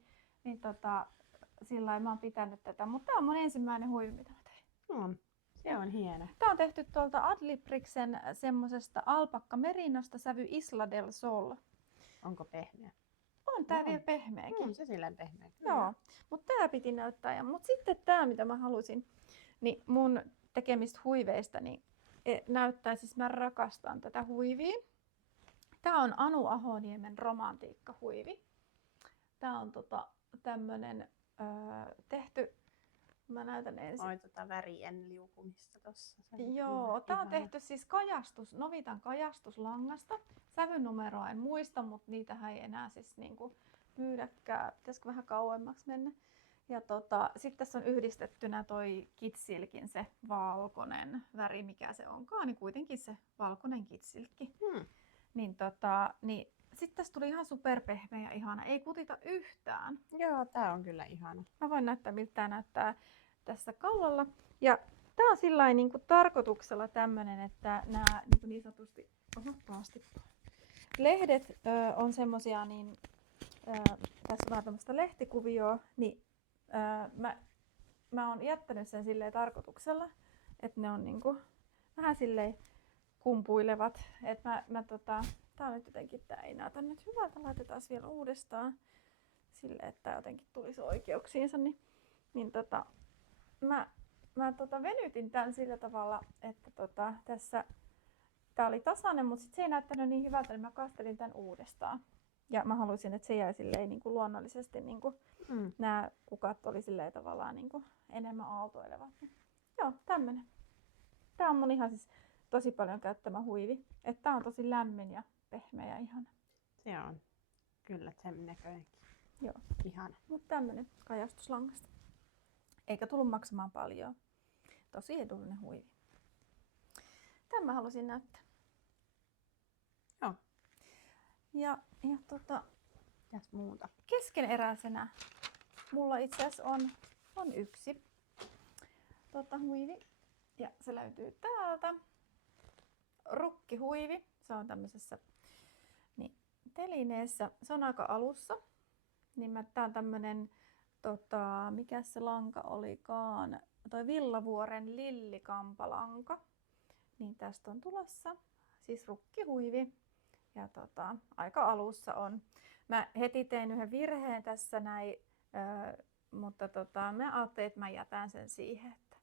sillä lailla mä oon pitänyt tätä. Mutta tää on mun ensimmäinen huivi, mitä mä tein. Se on hieno. Tää on tehty tuolta Adlibriksen semmosesta Alpakka Merinosta sävy Isla del Sol. Onko pehmeä? On tää vielä pehmeäkin. On se silleen pehmeä. Joo, mutta tää piti näyttää. Mutta sitten tää, mitä mä halusin, niin mun tekemistä huiveista, niin näyttää, siis mä rakastan tätä huivia. Tää on Anu Ahoniemen romantiikkahuivi. Tää on tämmönen tehty, mä näytän ensin. Oi värien liukumista tossa. Joo, tää on tehty siis Novitan kajastuslangasta. Sävynumeroa en muista, mutta niitähän ei enää siis myydäkään. Pitäisikö vähän kauemmaksi mennä. Ja sitten tässä on yhdistettynä toi kitsilkin, se valkoinen väri, mikä se onkaan, niin kuitenkin se valkoinen kitsilkki. Niin sitten tässä tuli ihan superpehmeä ja ihana, ei kutita yhtään. Joo, tää on kyllä ihana. Mä voin näyttää, miltä tää näyttää tässä kaulalla. Ja tää on sillain tarkoituksella tämmönen, että nämä niin sanotusti lehdet on semmosia, niin tässä on vähän tämmöistä lehtikuvioa, niin mä oon jättänyt sen silleen tarkoituksella, että ne on vähän silleen kumpuilevat. Että tää on nyt jotenkin, tää ei näytä nyt hyvältä, laitetaan vielä uudestaan silleen, että tää jotenkin tulisi oikeuksiinsa. mä venytin tämän sillä tavalla, että tässä tää oli tasainen, mutta sit se ei näyttänyt niin hyvältä, niin mä kastelin tämän uudestaan. Ja mä haluaisin, että se jäi silleen niin kuin luonnollisesti, niin kuin nämä kukat oli silleen tavallaan niin kuin enemmän aaltoilevat. Joo, tämmönen. Tää on mun ihan siis tosi paljon käyttämä huivi. Että tää on tosi lämmin ja pehmeä ja ihana. Se on. Kyllä, sen näköinenkin. Joo. Ihana. Mutta tämmönen kajastuslangasta. Eikä tullut maksamaan paljon. Tosi edullinen huivi. Tämän mä halusin näyttää. Joo. Ja Mitäs muuta? keskeneräisenä mulla itse asiassa on yksi huivi. Ja se löytyy täältä. Rukkihuivi. Se on tämmöisessä telineessä. Se on aika alussa. Niin tää on tämmönen, mikä se lanka olikaan? Toi Villavuoren lillikampalanka. Niin tästä on tulossa siis rukkihuivi. Ja aika alussa on. Mä heti tein yhden virheen tässä näin, mutta mä ajattelin, että mä jätän sen siihen, että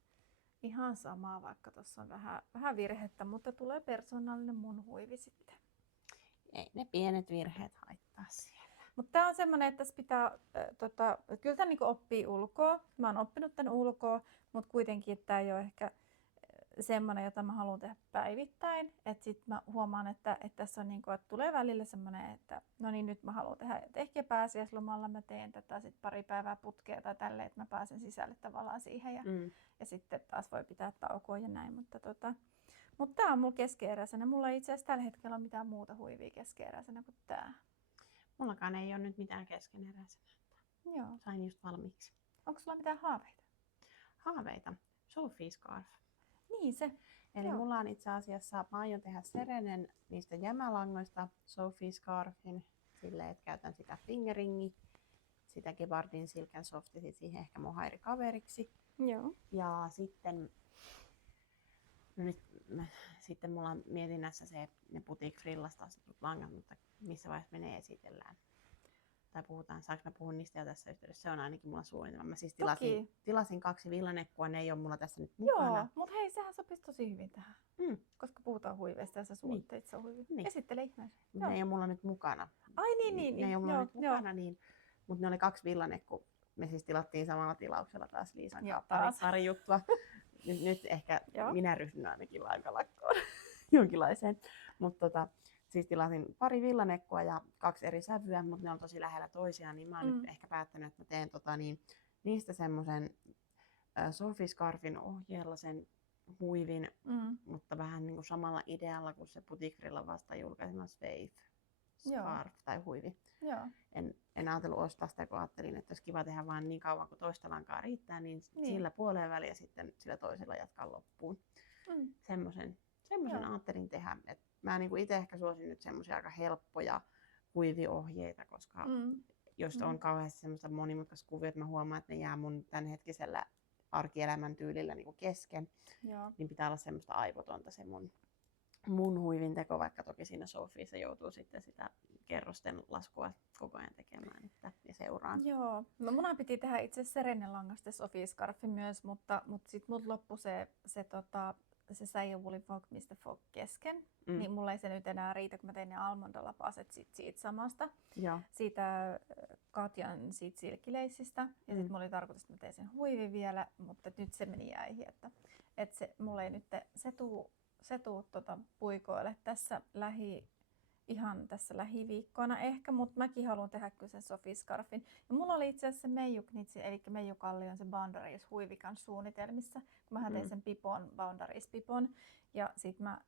ihan sama, vaikka tuossa on vähän virhettä, mutta tulee persoonallinen mun huivi sitten. Ei ne pienet virheet haittaa siellä. Mutta tää on semmonen, että tässä pitää, kyllä tän niinku oppii ulkoa. Mä oon oppinut tän ulkoa, mutta kuitenkin tää ei ole ehkä semmonen, jota mä haluan tehdä päivittäin. Et sit mä huomaan, että tässä on niinku, että tulee välillä semmonen, että no niin, nyt mä haluan tehdä. Et ehkä pääsiäislomalla mä teen tätä sit pari päivää putkea tai tälleen, että mä pääsen sisälle tavallaan siihen. Ja sitten taas voi pitää taukoa ja näin. Mutta tää on mulla keskeeräisenä. Mulla ei itse asiassa tällä hetkellä ole mitään muuta huivia keskeeräisenä kuin tää. Mullakaan ei ole nyt mitään keskeneräisenä. Joo. Sain just valmiiksi. Onko sulla mitään haaveita? Haaveita. Sophie Scarf. Niin se. Eli Joo. mulla on itse asiassa, mä aion tehdä Serenen niistä jämälangoista Sophie Scarfin silleen, että käytän sitä fingeringi, sitä Gebardin Silk & Soft ja siihen ehkä mun hairikaveriksi. Joo. Ja sitten sitten mulla on mietinnässä se, ne Boutique Frillasta asetut langat, mutta missä vaiheessa me ne esitellään. Tai saanko mä puhua niistä jo tässä yhteydessä? Se on ainakin mulla suunnitelma. Mä siis tilasin 2 villanekkua, ne ei ole mulla tässä nyt mukana. Joo, mutta hei, sehän sopisi tosi hyvin tähän. Koska puhutaan huiveista ja sä suunnittelit sen huivin. Niin. Esittele ihmeessä. Ne ei ole mulla nyt mukana. Ai niin. Ne ei ole mulla nyt mukana, mutta ne oli 2 villanekku. Me siis tilattiin samalla tilauksella taas Liisan kanssa pari juttua. Nyt ehkä minä ryhdyn ainakin lankalakkoon jonkinlaiseen. Mutta siis tilasin pari villanekkua ja 2 eri sävyä, mutta ne on tosi lähellä toisiaan, niin mä oon nyt ehkä päättänyt, että mä teen niistä semmoisen Sophie Scarfin ohjeella sen huivin, mutta vähän niin kuin samalla idealla kuin se Boutiquerilla vasta julkaisema Faith Scarf tai huivi. Joo. En ajatellut ostaa sitä, kun ajattelin, että olisi kiva tehdä vaan niin kauan kuin toista lankaa riittää, niin sillä puoleen väliin ja sitten sillä toisella jatkaa loppuun. Semmoisen ajattelin tehdä. Et mä niin itse ehkä suosin nyt semmoisia aika helppoja huiviohjeita, koska jos on kauheasti semmoista monimutkaista kuvia, että mä huomaan, että ne jää mun tämänhetkisellä arkielämän tyylillä niin kesken, niin pitää olla semmoista aivotonta se mun huivin teko, vaikka toki siinä Sophiessa joutuu sitten sitä kerrosten laskua koko ajan tekemään ja seuraan. Joo, no munhan piti tehdä itse Serenen langasta Sophie Scarfi myös, mutta sitten mut loppui se Säijä Woolly Fog, Mr. Fog kesken, niin mulla ei se nyt enää riitä, kun mä tein ne almondalapaset siitä samasta, siitä Katjan siitä silkkileissistä, ja sitten mulla oli tarkoitus, että mä tein sen huivin vielä, mutta nyt se meni jäihin, että mulla ei nyt se tuu puikoille tässä ihan tässä lähiviikkoina ehkä, mutta mäkin haluan tehdä kyllä sen Sophie Scarfin. Ja mulla oli itse asiassa se Meiju Knitsi, eli Meiju Kallion se Boundaries huivikan suunnitelmissa, kun mä tein sen pipon, Boundaries-pipon. Ja sit mä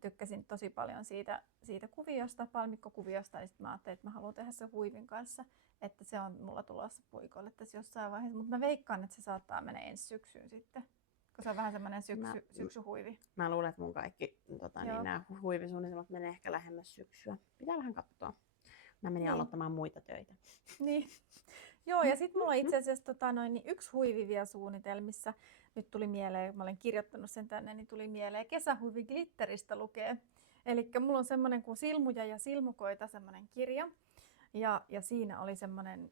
tykkäsin tosi paljon siitä kuviosta, palmikkokuviosta, niin sit mä ajattelin, että mä haluan tehdä sen huivin kanssa, että se on mulla tulossa puikoille tässä jossain vaiheessa. Mutta mä veikkaan, että se saattaa mennä ensi syksyyn sitten. Kun se on vähän semmoinen syksyhuivi. Mä luulen, että mun kaikki nämä huivisuunnitelmat menee ehkä lähemmäs syksyä. Pitää vähän katsoa. Mä menin aloittamaan muita töitä. Niin. Joo, ja sitten mulla on itse asiassa yksi huivi vielä suunnitelmissa. Nyt tuli mieleen, mä olen kirjoittanut sen tänne, niin tuli mieleen kesähuivi glitteristä lukee. Eli mulla on semmoinen kuin Silmuja ja silmukoita semmoinen kirja. Ja siinä oli semmoinen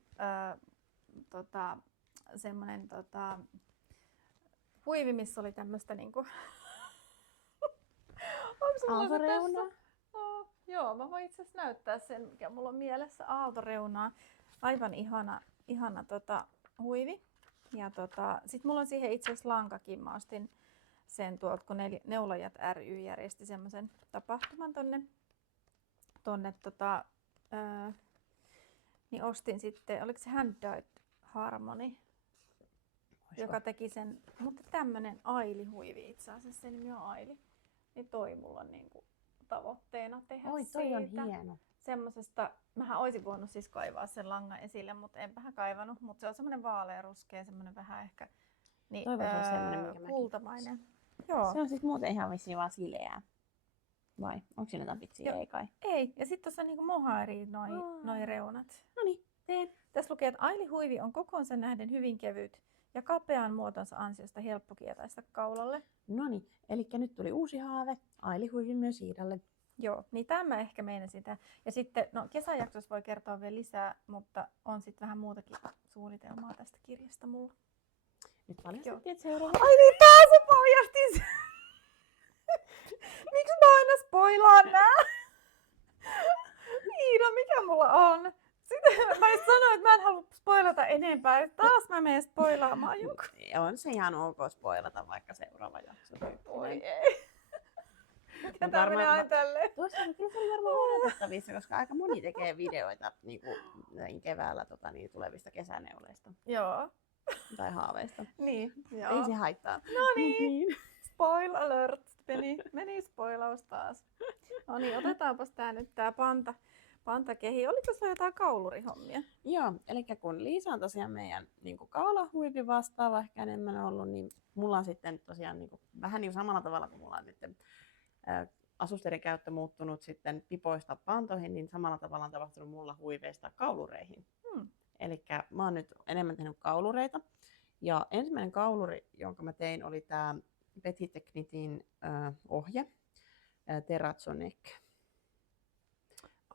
huivi, missä oli tämmöstä niinku... Onks mulla se Aaltoreunaa. tässä? Oh, joo, mä voin itse asiassa näyttää sen, mikä mulla on mielessä. Aaltoreunaa. Aivan ihana huivi. Ja sit mulla on siihen itse asiassa lankakin. Mä ostin sen tuolta, kun Neulojat ry järjesti semmoisen tapahtuman tonne niin ostin sitten, oliko se Hand Dyed Harmony, joka teki sen, mutta tämmönen Aili-huivi itse asiassa, sen nimi on Aili. Niin toi mulla on niinku tavoitteena tehdä Oi, toi siitä. on hieno. Semmosesta, mähän oisin voinut siis kaivaa sen langan esille, mutta enpähän kaivannut. Mutta se on semmonen vaalearuskea, semmonen vähän ehkä niin, Toi voisi olla semmonen, minkä kultamainen. Joo. Se on siis muuten ihan vissiin vaan sileää. Vai? Onko siinä jotain pitsiä? Ei kai. Ei. Ja sitten tuossa niinku mohairi noi reunat. Noniin, teen. Tässä lukee, että Aili-huivi on kokoonsa nähden hyvin kevyt ja kapean muotonsa ansiosta helppo kietaista kaulalle. Noniin, eli nyt tuli uusi haave. Aili-huivi myös Iidalle. Joo, niin tämä ehkä meinasin sitä. Ja sitten, no kesäjaksossa voi kertoa vielä lisää, mutta on sitten vähän muutakin suunnitelmaa tästä kirjasta mulla. Nyt paljastettiin, että seuraava. Ai niin, taas se paljastin! Miksi mä aina spoilaan nää? Iida, mikä mulla on? Sitten mä just sanoin, että mä en halua spoilata enempää. Taas mä menen spoilaamaan joku. On se ihan ok spoilata vaikka seuraava jakso. Oi ei. Mikä tää menee aina tälleen? Tuossa kyllä se oli varmaan odotettavissa, koska aika moni tekee videoita niin kuin keväällä tulevista kesäneuleista. Joo. Tai haaveista. Niin, joo. Ei se haittaa. No niin. Spoil alert. Meni spoilaus taas. No niin, otetaanpas tää nyt tää pantakehi. Oliko sulla jotain kaulurihommia? Joo, eli kun Liisa on tosiaan meidän niin kaulahuivi vastaava ehkä enemmän ollut, niin mulla on sitten tosiaan vähän niin samalla tavalla kuin mulla on nyt asusteiden muuttunut sitten pipoista pantoihin, niin samalla tavalla on tapahtunut mulla huiveista kaulureihin. Eli mä oon nyt enemmän tehnyt kaulureita. Ja ensimmäinen kauluri, jonka mä tein, oli tää Petit Knitin ohje, Terrazzo Neck.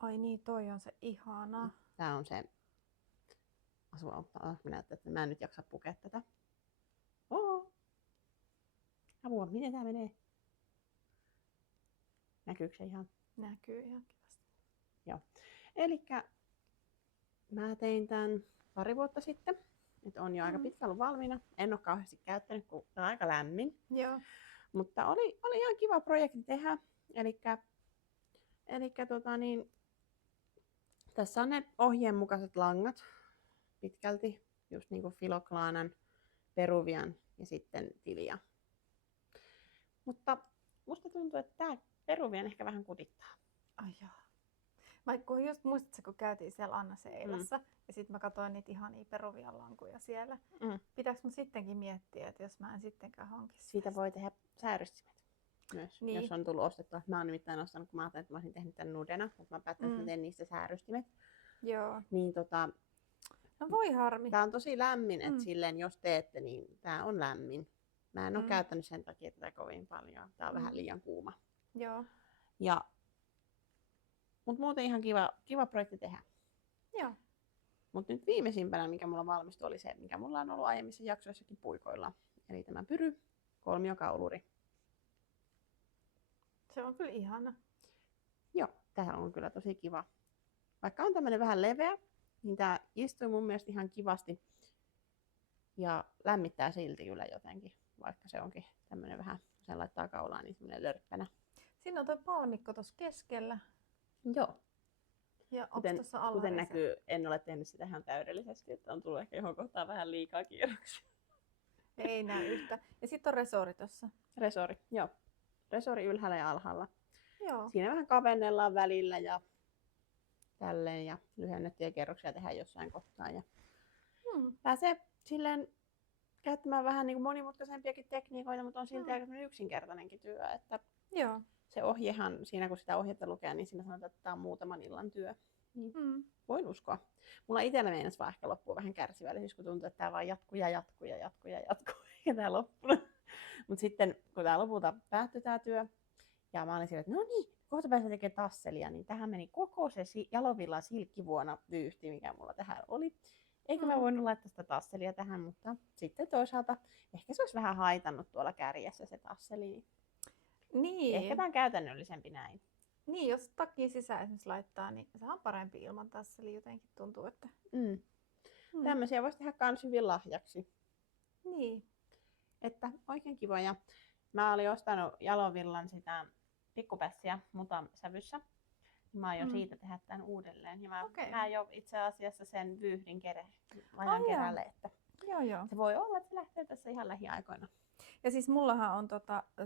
Ai niin, toi on se ihana. Tää on se, mä näytän, että mä en nyt jaksa pukea tätä. Apua, miten tää menee? Näkyykö se ihan? Näkyy ihan kivasti. Joo. Elikkä mä tein tän pari vuotta sitten. Nyt on jo aika pitkä ollut valmiina. En ole kauheasti käyttänyt, kun on aika lämmin. Joo. Mutta oli ihan kiva projekti tehdä. Tässä on ne ohjeen mukaiset langat pitkälti. Just niin kuin Filoklanan, Peruvian ja sitten Tilia. Mutta musta tuntuu, että tää Peruvian ehkä vähän kutittaa. Ai joo. Kun just muistatko, kun käytiin siellä Anna Seilassa ja sitten mä katsoin niitä ihania Peruvian lankuja siellä. Pitääkö mun sittenkin miettiä, että jos mä en sittenkään hankisi siitä voi tehdä säärystimet myös, niin. Jos on tullut ostettua. Mä oon nimittäin ostanut, kun mä ajattelin, että mä olisin tehnyt tän nudena, mutta mä päätin, että mä teen niistä säärystimet. Joo. Niin no voi harmi. Tää on tosi lämmin, että silleen jos teette, niin tää on lämmin. Mä en oo käyttänyt sen takia tätä kovin paljon. Tää on vähän liian kuuma. Joo. Mut muuten ihan kiva projekti tehdä. Joo. Mut nyt viimeisimpänä, mikä mulla valmistui, oli se, mikä mulla on ollut aiemmissa jaksoissakin puikoilla. Eli tämä Pyry kolmiokauluri. Se on kyllä ihana. Joo, tää on kyllä tosi kiva. Vaikka on tämmönen vähän leveä, niin tää istuu mun mielestä ihan kivasti. Ja lämmittää silti kyllä jotenkin, vaikka se onkin tämmönen vähän, kun sen laittaa kaulaan, niin semmonen lörppänä. Siinä on toi palmikko tuossa keskellä. Joo. Ja kuten näkyy, en ole tehnyt sitä ihan täydellisesti, että on tullut ehkä johon kohtaan vähän liikaa kierroksia. Ei näy yhtä. Ja sitten on resori tuossa. Resori, joo. Resori ylhäällä ja alhaalla. Joo. Siinä vähän kavennellaan välillä ja tälleen ja lyhennettyjä kerroksia tehdään jossain kohtaa. Ja pääsee silleen käyttämään vähän niin kuin monimutkaisempiakin tekniikoita, mutta on silti aika yksinkertainenkin työ. Että joo. Se ohjehan, siinä kun sitä ohjetta lukee, niin siinä sanotaan, että tämä on muutaman illan työ. Niin voin uskoa. Mulla itsellä meinasi vaan ehkä loppuu vähän kärsivällisyys, kun tuntuu, että tämä vaan jatkuu, eikä tämä loppunut. Mutta sitten, kun tämä lopulta päättyi tämä työ, ja mä olin sillä, että no niin, kohta pääsee tekemään tasselia, niin tähän meni koko se Jalovilla silkkivuona vyyhti, mikä mulla tähän oli. Eikö mä voinut laittaa sitä tasselia tähän, mutta sitten toisaalta ehkä se olisi vähän haitannut tuolla kärjessä se tasseli. Niin. Ehkä tämä on käytännöllisempi näin. Niin, jos takin sisään esimerkiksi laittaa, niin se on parempi ilman tasseli jotenkin tuntuu, että... Tämmöisiä voisi tehdä kans hyvin lahjaksi. Niin. Että oikein kiva. Ja mä olin ostanut Jalovillan sitä pikkupässiä mutan sävyssä. Mä aion siitä tehdä tämän uudelleen. Ja mä jo itse asiassa sen vyyhdin ajan kerälle, että joo. se voi olla, että se lähtee tässä ihan lähiaikoina. Ja siis mullahan on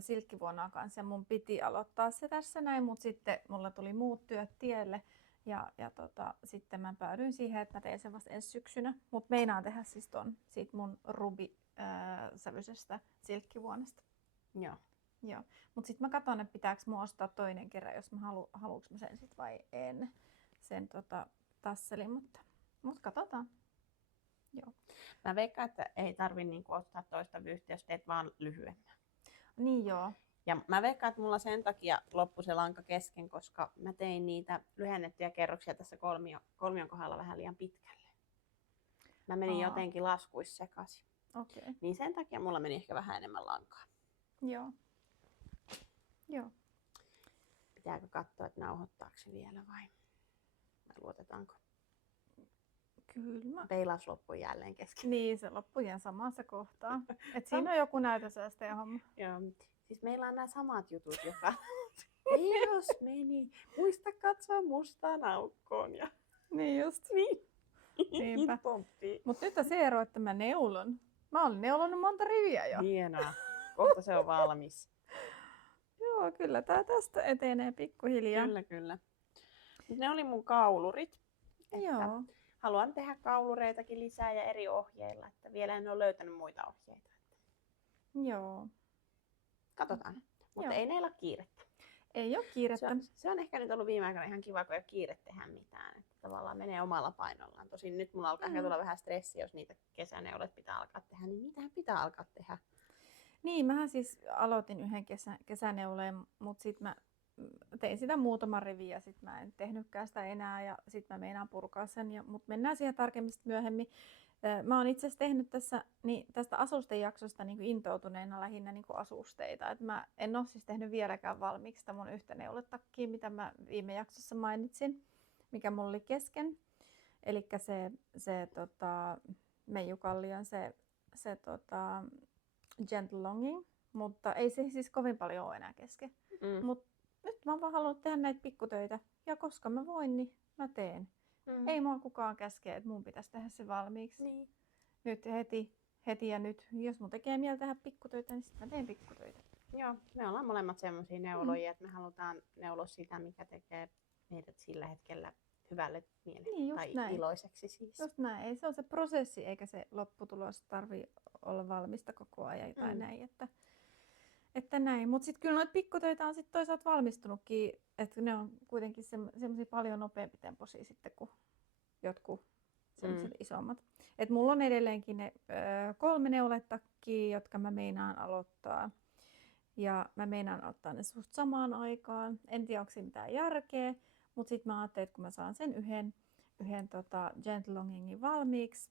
silkkivuonaa kanssa ja mun piti aloittaa se tässä näin, mutta sitten mulla tuli muut työt tielle. Ja sitten mä päädyin siihen, että mä teen sen vasta ensi syksynä. Mutta meinaan tehdä siis siitä mun ruby-sävyisestä silkkivuonesta. Joo. Mutta sitten mä katson, että pitääkö mun ostaa toinen kerran, jos mä haluuks mä sen sit vai en. Sen tasselin, mutta katsotaan. Joo. Mä veikkaan, että ei tarvi niinku ostaa toista vyyhtiä, jos teet vaan lyhyemmän. Niin joo. Ja mä veikkaan, että mulla sen takia loppui se lanka kesken, koska mä tein niitä lyhennettyjä kerroksia tässä kolmion kohdalla vähän liian pitkälle. Mä menin jotenkin laskuissa sekaisin. Okay. Niin sen takia mulla meni ehkä vähän enemmän lankaa. Joo. Pitääkö katsoa, että nauhoittaako se vielä vai luotetaanko? Kyllä. Peilaus loppui jälleen kesken. Niin, se loppui ihan samassa kohtaa. Et siinä on joku näytösäästäjä homma. Joo. Siis meillä on nämä samat jutut joka... Ei jos meni. Muista katsoa mustaan aukkoon. Ja... Niin just. Niinpä. Mutta nyt on se ero, että mä neulon. Mä olin neulonut monta riviä jo. Hienoa. Kohta se on valmis. Joo, kyllä tää tästä etenee pikkuhiljaa. Kyllä. Ne oli mun kaulurit. Joo. Haluan tehdä kaulureitakin lisää ja eri ohjeilla. Että vielä en ole löytänyt muita ohjeita. Joo. Katsotaan. Mutta ei näillä ole kiirettä. Ei ole kiirettä. Se on ehkä nyt ollut viime aikoina ihan kiva, kun ei ole kiire tehdä mitään. Että tavallaan menee omalla painollaan. Tosin nyt mulla alkaa tulla vähän stressiä, jos niitä kesäneulet pitää alkaa tehdä. Niin mitähän pitää alkaa tehdä? Niin, mähän siis aloitin yhden kesäneuleen, mutta sitten mä tein sitä muutaman rivin ja sitten mä en tehnytkään sitä enää ja sitten mä meinaan purkaa sen. Mutta mennään siihen tarkemmin myöhemmin. Mä oon itse asiassa tehnyt tästä asustejaksosta niin intoutuneena lähinnä niin asusteita. Et mä en ole siis tehnyt vieläkään valmiiksi sitä mun yhtä neuletakkia, mitä mä viime jaksossa mainitsin, mikä mulla oli kesken. Eli se Meiju Kallion se Gentle Longing, mutta ei se siis kovin paljon ole enää kesken. Mut nyt mä oon vaan halunnut tehdä näitä pikkutöitä ja koska mä voin, niin mä teen. Ei mua kukaan käske, että mun pitäisi tehdä se valmiiksi. Niin. Nyt heti ja nyt. Jos mun tekee mieltä tehdä pikkutöitä, niin sitten mä teen pikkutöitä. Joo, me ollaan molemmat semmoisia neulojia, että me halutaan neuloa sitä, mikä tekee meidät sillä hetkellä hyvälle mielelle Niin, tai näin. iloiseksi siis. Just näin. Ei se on se prosessi eikä se lopputulos tarvi olla valmista koko ajan tai näin. Että näin. Mutta sitten kyllä noita pikkutöitä on sitten toisaalta valmistunutkin, että ne on kuitenkin semmoisia paljon nopeampi tempoisia sitten kuin jotkut semmoiset isommat. Et mulla on edelleenkin ne 3 neuletakkia, jotka mä meinaan aloittaa. Ja mä meinaan aloittaa ne suht samaan aikaan. En tiedä, onko siinä mitään järkeä, mutta sitten mä ajattelin, että kun mä saan sen yhden Gentle Longingin valmiiksi,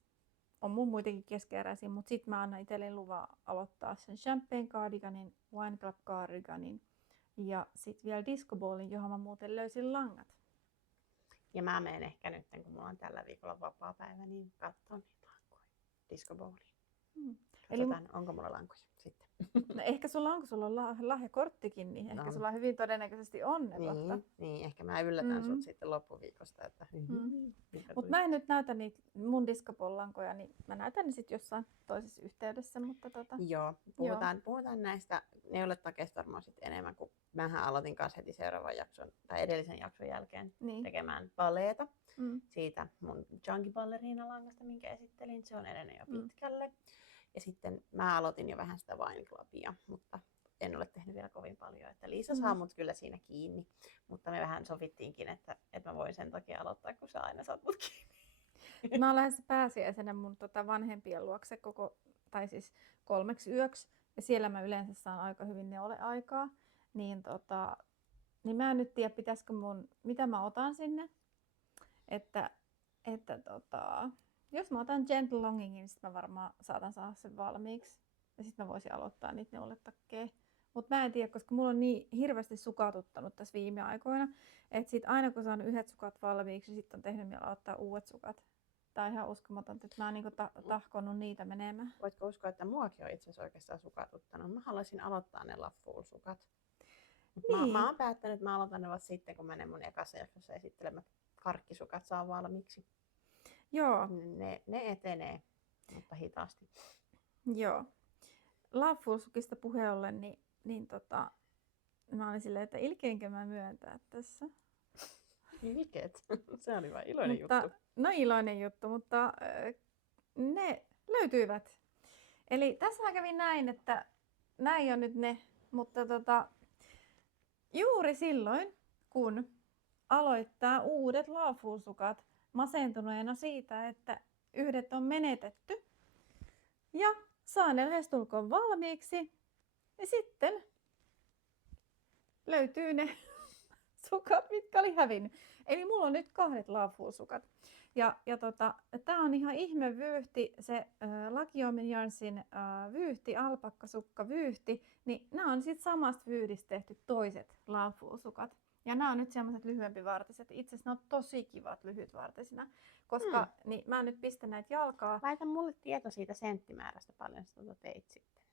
on mun muitakin keskeeräisiä, mutta sitten mä annan itselleni luvan aloittaa sen Champagne Cardiganin, Wine Club Cardiganin ja sitten vielä Disco Ballin, johon mä muuten löysin langat. Ja mä menen ehkä nyt, kun mulla on tällä viikolla vapaa päivä, niin katsoa niitä lankoja. Disco Balliin. Katsotaan, onko mulla lankoja sitten. No ehkä sulla on lahjakorttikin, niin ehkä sulla hyvin todennäköisesti on ne kohta. Niin, ehkä mä yllätän sut sitten loppuviikosta. Että... Mutta mä en nyt näytä niitä mun diskopollankoja, niin mä näytän ne sitten jossain toisessa yhteydessä. Mutta Joo, puhutaan näistä neuletakeista varmaan sitten enemmän, kun mähän aloitin kanssa heti seuraavan jakson tai edellisen jakson jälkeen tekemään baleeta. Siitä mun Junkie Ballerina langasta, minkä esittelin. Se on edennyt jo pitkälle. Ja sitten mä aloitin jo vähän sitä Wine Clubia, mutta en ole tehnyt vielä kovin paljon. Että Liisa saa mut kyllä siinä kiinni, mutta me vähän sovittiinkin, että mä voin sen takia aloittaa, kun sä aina saat mut kiinni. Mä oon lähdössä pääsiäisenä mun vanhempien luokse tai siis 3 yöksi. Ja siellä mä yleensä saan aika hyvin neuleaikaa. Niin mä en nyt tiedä, pitäisikö mitä mä otan sinne. jos mä otan Gentle Longingin, niin sit mä varmaan saatan saada sen valmiiksi. Ja sit mä voisin aloittaa niitä neuletakkeja. Mutta mä en tiedä, koska mulla on niin hirveästi sukatuttanut tässä viime aikoina, että sit aina kun saan yhdet sukat valmiiksi, niin sit on tehnyt mieli ottaa uudet sukat. Tää on ihan uskomatonta, että mä oon niinku tahkonut niitä menemään. Voitko uskoa, että muakin on itse asiassa oikeastaan sukatuttanut? Mä haluaisin aloittaa ne Laffoul-sukat. Niin. Mä oon päättänyt, että mä aloitan ne vasta sitten, kun menen mun ekassa jaksossa esittelemään karkkisukat saa valmiiksi. Joo. Ne etenee, mutta hitaasti. Joo. Laffoul-sukista puheen ollen, niin mä olin silleen, että ilkeinkö mä myöntää tässä. Ilkeet. Se oli vain iloinen juttu. No iloinen juttu, mutta ne löytyivät. Eli tässä kävi näin, että näin on nyt ne, mutta juuri silloin, kun aloittaa uudet Laffoul-sukat masentuneena siitä, että yhdet on menetetty ja saa ne lähestulkoon valmiiksi, niin sitten löytyy ne sukat, mitkä oli hävinnyt. Eli mulla on nyt 2 Laffoul-sukat. Ja tää on ihan ihme vyyhti, se Lucky Omen Yarnsin vyyhti, alpakkasukka vyyhti, niin nämä on sit samasta vyydistä tehty toiset Laffoul-sukat. Ja nämä on nyt semmoiset lyhyempivartiset. Itse asiassa ne on tosi kivat lyhytvartisina, koska niin mä nyt pistän näitä jalkaa. Laita mulle tieto siitä senttimäärästä, paljon sä teit sitten.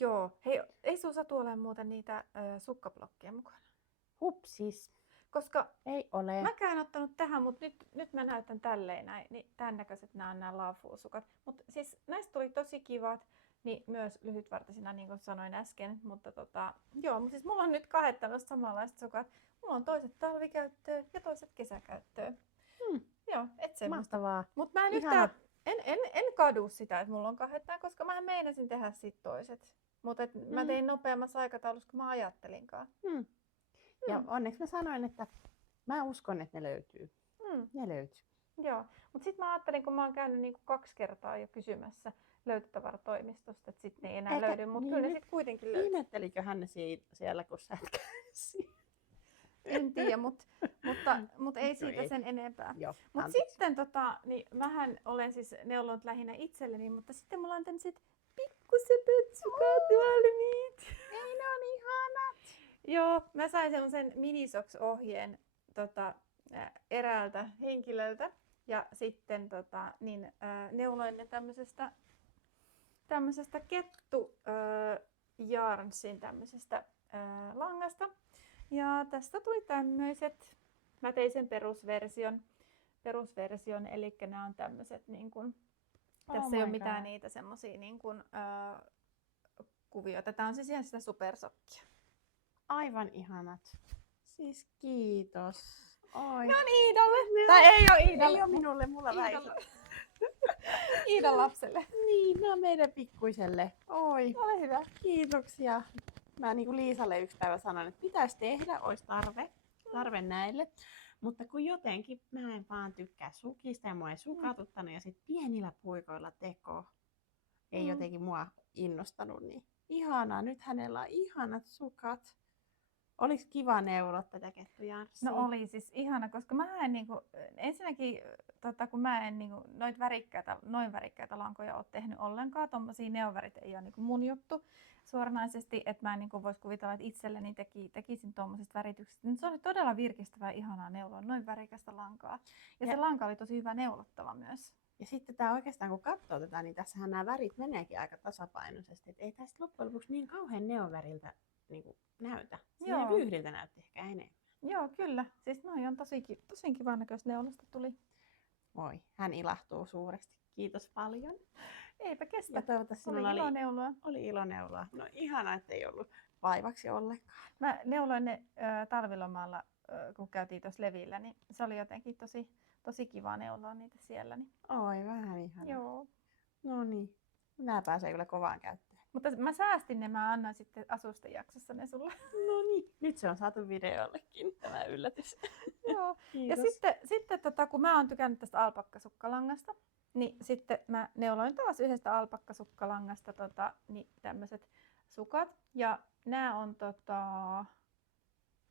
Joo, hei, ei sun satu ole muuten niitä sukkablokkeja mukana. Hupsis. Koska ei ole. Mäkään ottanut tähän, mutta nyt mä näytän tälleen näin, niin tämän näköiset nämä on nämä Laffoul-sukat. Mutta siis näistä tuli tosi kivat, niin myös lyhytvartisina, niin kuin sanoin äsken. Mutta joo, mutta siis mulla on nyt 2 tällaista samanlaista sukat. Mulla on toiset talvikäyttöön ja toiset kesäkäyttöön. Joo, et semmoista. Mahtavaa. Mutta mä en yhtään, en kadu sitä, että mulla on 2, koska mä meinasin tehdä sit toiset. Mutta mä tein nopeammassa aikataulussa, kuin mä ajattelinkaan. Ja onneksi mä sanoin, että mä uskon, että ne löytyy. Ne löytyy. Joo, mutta sitten mä ajattelin, kun mä oon käynyt niinku 2 kertaa jo kysymässä löytötavaratoimistosta, että sitten ne ei enää löydy, mutta kyllä ne sitten kuitenkin löytyy. Ihmetteliköhän hän ne siellä, kun sä et käy. En tiedä, mutta ei siitä sen enempää. Mutta sitten niin mähän olen siis neulonut lähinnä itselleni, mutta sitten mulla on tämmöiset pikkusepet sukat valmiit. Ei, ne on ihanat. Joo, mä sain semmoisen Minisox-ohjeen eräältä henkilöltä ja sitten neuloin ne tämmöisestä kettu Yarnsin tämmöisestä langasta. Ja tästä tuli tämmöiset, mä tein sen perusversion, eli nämä on tämmöiset niin kuin, tässä ei ole mitään niitä semmosia niin kuin kuvioita. Tää on siis ihan sitä supersokkia. Aivan ihanat. Siis kiitos. Oi. Ne on Iidalle. Tai ei ole Iidalle. Ei ole minulle, mulla väisä. Iidan lapselle. Niin, no meidän pikkuiselle. Oi. Ole hyvä. Kiitoksia. Mä niin kuin Liisalle yksi päivä sanoin, että pitäisi tehdä, olisi tarve näille. Mutta kun jotenkin mä en vaan tykkää sukista ja mua ei sukatuttanut ja sit pienillä puikoilla teko ei jotenkin mua innostanut, niin ihanaa. Nyt hänellä on ihanat sukat. Oliko kiva neuloa tätä Kettu Yarnsia? No oli siis ihana, koska mä en niinku, ensinnäkin kun mä en niinku noin värikkäitä lankoja ole tehnyt ollenkaan, tommosia neovärit ei ole niinku mun juttu suoranaisesti, että mä en niinku vois kuvitella, että itselleni tekisin tommosista värityksistä. Se oli todella virkistävää ihanaa neuloa, noin värikästä lankaa. Ja se lanka oli tosi hyvä neulottava myös. Ja sitten tää oikeastaan kun katsoo tätä, niin tässähän nämä värit meneekin aika tasapainoisesti. Et ei tästä loppujen lopuksi niin kauhean neoväriltä niin näytä. Siinä vyyhdiltä näytti ehkä enemmän. Joo, kyllä. Siis noi on tosi kivan näköistä neulasta tuli. Voi, hän ilahtuu suuresti. Kiitos paljon. Eipä kestä. Ja toivottavasti sinulla oli iloneuloa. No ihana, ettei ollut vaivaksi ollenkaan. Mä neuloin ne talvilomalla, kun käytiin tuossa levillä, niin se oli jotenkin tosi kiva neuloa niitä siellä. Niin. Oi, vähän ihana. Joo. No niin, nää pääsee kyllä kovaan käyttöön. Mutta mä säästin ne, mä annan sitten asusten jaksossa ne sulle. No niin, nyt se on saatu videollekin tämä yllätys. Joo. Ja sitten kun mä oon tykännyt tästä alpakkasukkalangasta, niin sitten mä neuloin taas yhdestä alpakkasukkalangasta niin tämmöiset sukat. Ja nää on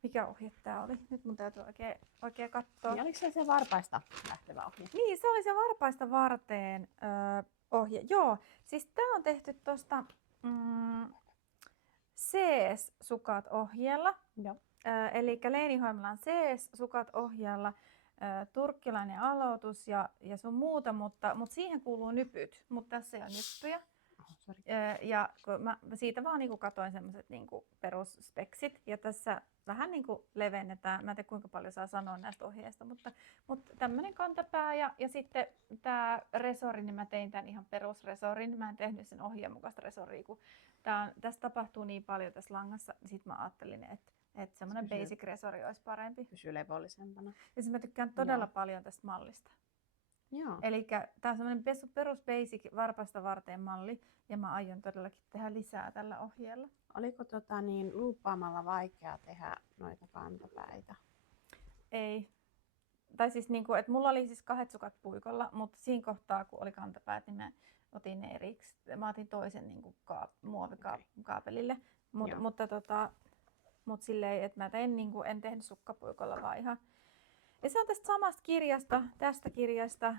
Mikä ohje tää oli? Nyt mun täytyy oikein katsoa. Niin, oliko se varpaista lähtevä ohje? Niin, se oli se varpaista varteen ohje. Joo, siis tää on tehty tosta CS-sukat ohjeella. Joo. Eli Leeni Hoimalan CS-sukat ohjeella. Turkkilainen aloitus ja sun muuta, mutta siihen kuuluu nypyt, mutta tässä ei ole nyppyjä. Ja mä siitä vaan niinku katoin semmoiset niinku perusspeksit ja tässä vähän niinku levennetään. Mä en tiedä kuinka paljon saa sanoa näistä ohjeista, mutta tämmönen kantapää ja sitten tää resori, niin mä tein tän ihan perusresorin. Mä en tehnyt sen ohjeen mukaista resoria, kun tässä tapahtuu niin paljon tässä langassa. Sit mä ajattelin, että semmoinen basic resori olisi parempi. Pysyy levollisempana. Ja siis mä tykkään todella paljon tästä mallista. Joo. Eli tää on semmoinen perus basic varpaista varteen malli ja mä aion todellakin tehdä lisää tällä ohjeella. Oliko luuppaamalla vaikea tehdä noita kantapäitä? Ei. Tai siis niinku, että mulla oli siis 2 sukat puikolla, mutta siinä kohtaa kun oli kantapäät, niin mä otin ne erikseen. Mä otin toisen niinku muovikaapelille. Mutta silleen, että mä en tehnyt sukkapuikolla vaan ihan. Ja se on tästä samasta kirjasta, tästä kirjasta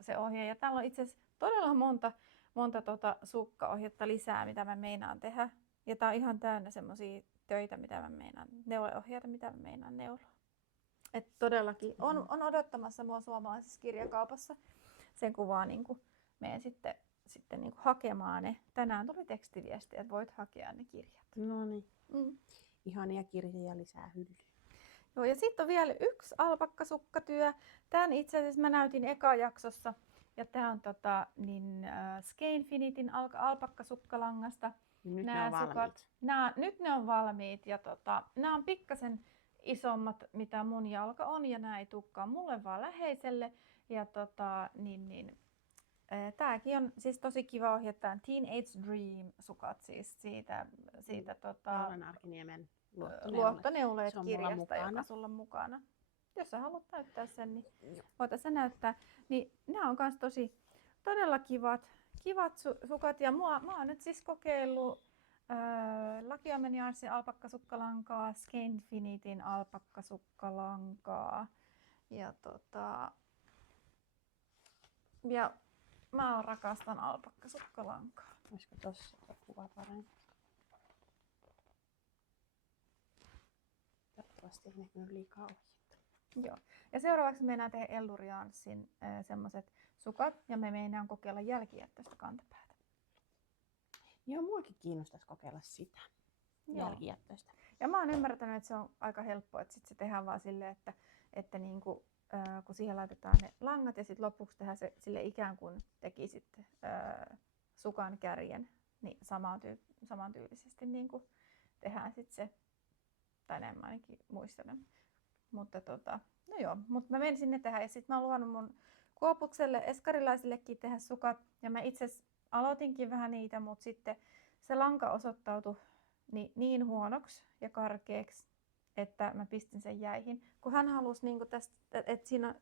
se ohje. Ja täällä on itse asiassa todella monta sukkaohjetta lisää, mitä mä meinaan tehdä. Ja tää on ihan täynnä semmosia töitä, mitä mä meinaan, neuleohjeita, mitä mä meinaan neuloa. Et todellakin on odottamassa mua suomalaisessa kirjakaupassa. Sen kuvaa niinku menen sitten niinku hakemaan ne. Tänään tuli tekstiviesti, että voit hakea ne kirjat. No niin. Ihania kirjoja lisää hyllyyn. Joo, ja sitten on vielä yksi alpakkasukkatyö. Tän itse asiassa mä näytin eka jaksossa. Ja tää on Skein-Finitin alpakkasukkalangasta. Nyt ne on valmiit. Nyt ne on valmiit. Ja nämä on pikkasen isommat, mitä mun jalka on. Ja nämä ei tulekaan mulle vaan läheiselle. Ja tääkin on siis tosi kiva ohje. Tää on Teenage Dream-sukat siis siitä Paula Narkiniemen Luottoneuleet-kirjasta, joka sulla on mukana. Jos sä haluat näyttää sen, niin voit sä näyttää. Niin nämä on myös todella kivat sukat. Ja mä oon nyt siis kokeillut Lucky Armeniarsin alpakkasukkalankaa, Skein-Finitin alpakkasukkalankaa. Ja mä rakastan alpakkasukkalankaa. Olisiko tossa kuva parempi? Toivottavasti ei näkynyt liikaa ohjetta. Joo. Ja seuraavaksi meinaan tehdä Ellurianssin semmoset sukat ja me meinaan kokeilla jälkijättöistä kantapäätä. Joo, muakin kiinnostaisi kokeilla sitä jälkijättöistä. Ja mä oon ymmärtänyt, että se on aika helppoa, että sit se tehdään vaan silleen, että niinku, kun siihen laitetaan ne langat ja sitten lopuksi tehdään se sille ikään kuin tekisit sukan kärjen, niin samantyylisesti niinku tehdään sitten se. Tai näin mä ainakin muistelen. Mutta no joo, mutta mä menin sinne tehdä ja sitten mä oon luvannut mun Kuopukselle, eskarilaisillekin tehdä sukat. Ja mä itse aloitinkin vähän niitä, mutta sitten se lanka osoittautui niin huonoksi ja karkeaksi, että mä pistin sen jäihin. Kun hän halusi niinku tästä, että siinä on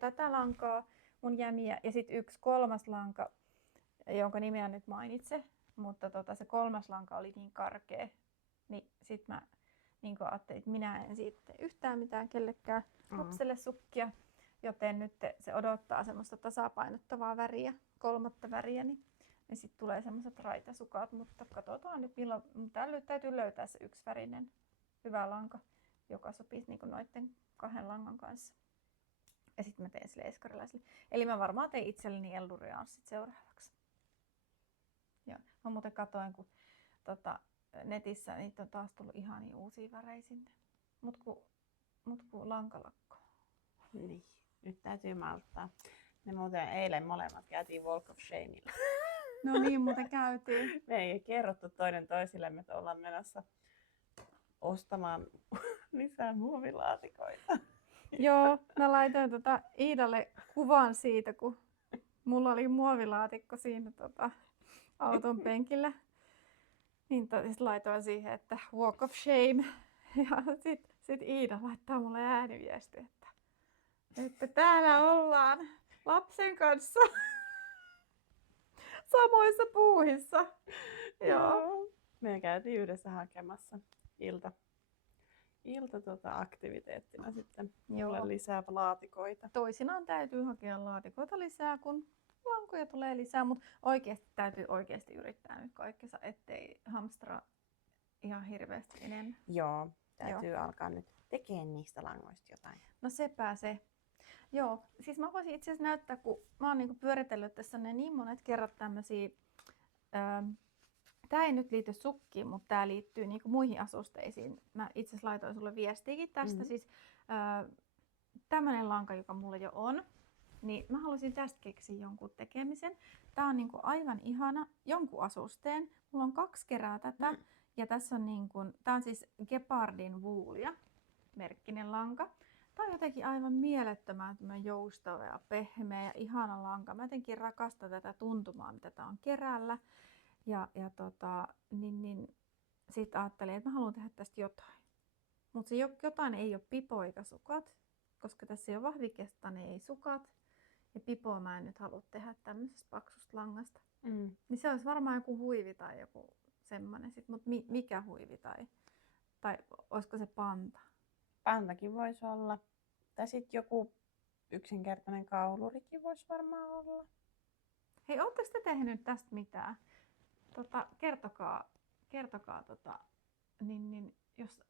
tätä lankaa, mun jämiä ja sitten yksi 3. lanka, jonka nimeä nyt mainitse. Mutta se 3. lanka oli niin karkea. Niin sit mä niin ajattelin, että minä en siitä yhtään mitään kellekään lapselle sukkia, joten nyt se odottaa semmoista tasapainottavaa väriä, 3. väriä, niin sitten tulee semmoiset raitasukat, mutta katsotaan nyt milloin, täytyy löytää se yksivärinen hyvä lanka, joka sopisi niin noiden 2 langan kanssa. Ja sitten mä teen sille eskarilaiselle. Eli mä varmaan tein itselleni Ellurianssit seuraavaksi. Ja mä muuten katoin, kun netissä niitä on taas tullut ihania uusia värejä sinne. Mut kun lankalakko. Niin, nyt täytyy malttaa. Me muuten eilen molemmat käytiin Walk of Shameilla. No niin, muuten käytiin. Me ei kerrottu toinen toisillemme, että ollaan menossa ostamaan lisää muovilaatikoita. Joo, mä laitoin Iidalle kuvan siitä, kun mulla oli muovilaatikko siinä auton penkillä. Niin laitoin siihen, että Walk of Shame. Ja sit Iida laittaa mulle ääniviesti, että täällä ollaan lapsen kanssa samoissa puuhissa. Joo. Me käytiin yhdessä hakemassa aktiviteettina sitten mulle lisää laatikoita. Toisinaan täytyy hakea laatikoita lisää, kun lankoja tulee lisää, mutta oikeasti täytyy yrittää nyt kaikkensa, ettei hamstra ihan hirveästi enemmän. Joo, täytyy alkaa nyt tekemään niistä langoista jotain. No sepä se. Joo, siis mä voisin itse asiassa näyttää, kun mä oon niinku pyöritellyt tässä niin monet kerrat tämmösiä, tää ei nyt liity sukkiin, mutta tää liittyy niinku muihin asusteisiin. Mä itse asiassa laitoin sulle viestiäkin tästä, siis tämmönen lanka, joka mulla jo on, niin mä haluaisin tästä keksiä jonkun tekemisen. Tää on niinku aivan ihana, jonkun asusteen. Mulla on 2 kerää tätä, ja tässä on niinku, tää on siis Gepardin Woolia, merkkinen lanka. Tää on jotenkin aivan mielettömän joustava ja pehmeä ja ihana lanka. Mä jotenkin rakastan tätä tuntumaa, mitä tää on kerällä. Sitten ajattelin, että mä haluan tehdä tästä jotain. Mutta se jotain ei ole pipo eikä sukat, koska tässä ei ole vahvikesta, niin ei sukat. Ja pipoa mä en nyt halua tehdä tämmöisestä paksusta langasta. Niin se olisi varmaan joku huivi tai joku semmoinen. Mutta mikä huivi tai olisiko se panta? Pantakin voisi olla. Tai sitten joku yksinkertainen kaulurikin voisi varmaan olla. Hei, ootteko te tehnyt tästä mitään? Kertokaa jos...